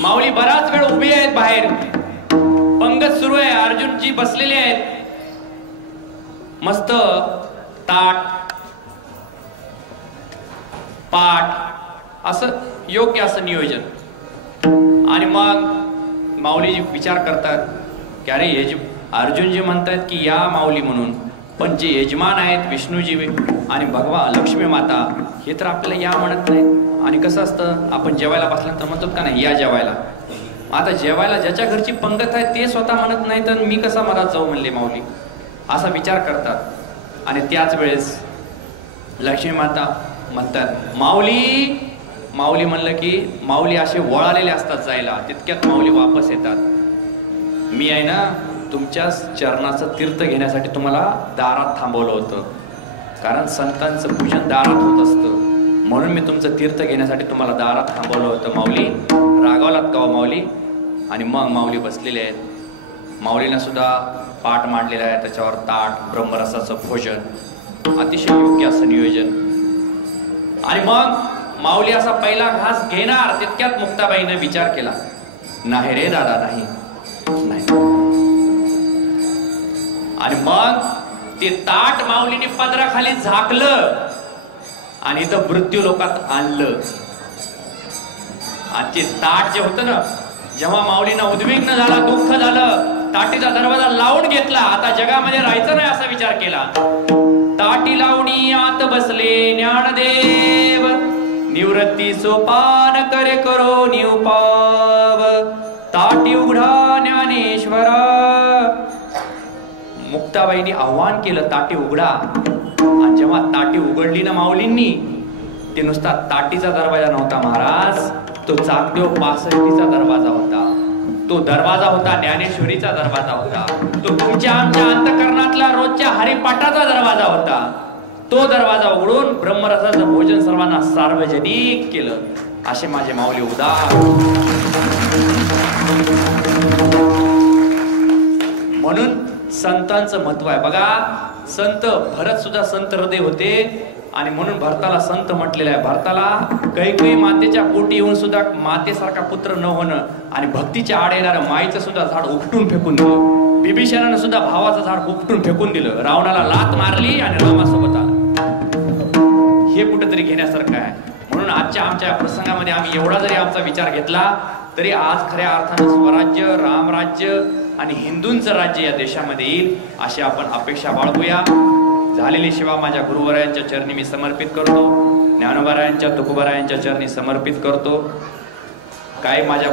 माऊली बराच वेळ उभी आहेत बाहेर, पंगत सुरू आहे, अर्जुनजी बसलेले आहेत. मस्त ताट पाठ असं योग्य असं नियोजन. आणि मग माऊली विचार करतात की अरे अर्जुनजी म्हणतात की या माऊली म्हणून, पण जे यजमान आहेत विष्णूजी आणि भगवान लक्ष्मी माता हे तर आपल्याला या म्हणत नाहीत. आणि कसं असतं, आपण जेवायला बसल्यानंतर म्हणतो का नाही या जेवायला. आता जेवायला ज्याच्या घरची पंगत आहे ते स्वतः म्हणत नाही तर मी कसा मधात जाऊ म्हणले माऊली, असा विचार करतात. आणि त्याच वेळेस लक्ष्मी माता म्हणतात माऊली. माऊली म्हणलं की माऊली असे वळालेले असतात जायला, तितक्यात माऊली वापस येतात. मी आहे ना तुमच्या चरणाचं तीर्थ घेण्यासाठी तुम्हाला दारात थांबवलं होतं, कारण संतांचं पूजन दारात होत असतं, म्हणून मी तुमचं तीर्थ घेण्यासाठी तुम्हाला दारात थांबवलं होतं. माऊली रागावलात का माऊली. आणि मग माऊली बसलेले आहेत. माऊलीनं सुद्धा पाठ मांडलेला आहे, त्याच्यावर ताट ब्रह्मरसाचं भोजन, अतिशय योग्य असं नियोजन. आणि मग माऊली असा पहिला घास घेणार, तितक्यात मुक्ताबाईने विचार केला, नाही रे दादा नाही. आणि मग ते ताट माऊलीने पदराखाली झाकलं आणि इथं मृत्यू लोकात आणलं. आणि ते ताट जे होतं ना, जेव्हा माऊलींना उद्विग्न झाला, दुःख झालं, ताटीचा दरवाजा लावून घेतला. आता जगामध्ये राहायचं नाही असा विचार केला. ताटी लावणी आत बसले ज्ञानदेव, निवृत्ती सोपान करे करो निउपाव, ताटी उघडा ज्ञानेश्वरा. मुक्ताबाईंनी आव्हान केलं, ताटी उघडा. आणि जेव्हा ताटी उघडली ना माऊलींनी, ते नुसता ताटीचा दरवाजा नव्हता महाराज, तो चाकदेव पासष्टीचा दरवाजा होता. तो दरवाजा होता ज्ञानेश्वरीचा दरवाजा होता. तो तुमच्या आमच्या अंतकरणातला रोजच्या हरिपाठाचा दरवाजा होता. तो दरवाजा उघडून ब्रह्मरसाचं भोजन सर्वांना सार्वजनिक केलं. असे माझे माऊली उदार. म्हणून संतांचं महत्व आहे. बघा, संत भरत सुद्धा संत हृदय होते आणि म्हणून भरताला संत म्हटलेलं आहे. भरताला कैकेयी मातेच्या पोटी येऊन सुद्धा मातेसारखा पुत्र न होणं आणि भक्तीच्या आड येणारं माईचं सुद्धा झाड उपटून फेकून दिलं. बिभीषणानं सुद्धा भावाचं झाड उपटून फेकून दिलं. रावणाला लात मारली आणि रामासोबत आला. हे कुठेतरी घेण्यासारखं आहे. म्हणून आजच्या आमच्या प्रसंगामध्ये आम्ही एवढा जरी आमचा विचार घेतला तरी आज खऱ्या अर्थानं स्वराज्य, रामराज्य आणि हिंदूंचं राज्य या देशामध्ये येईल अशी आपण अपेक्षा बाळगूया. झालेली सेवा माझ्या गुरुवरायांच्या चरणी मी समर्पित करतो. ज्ञानोबारायांच्या, तुकोबारायांच्या चरणी समर्पित करतो. काय माझ्या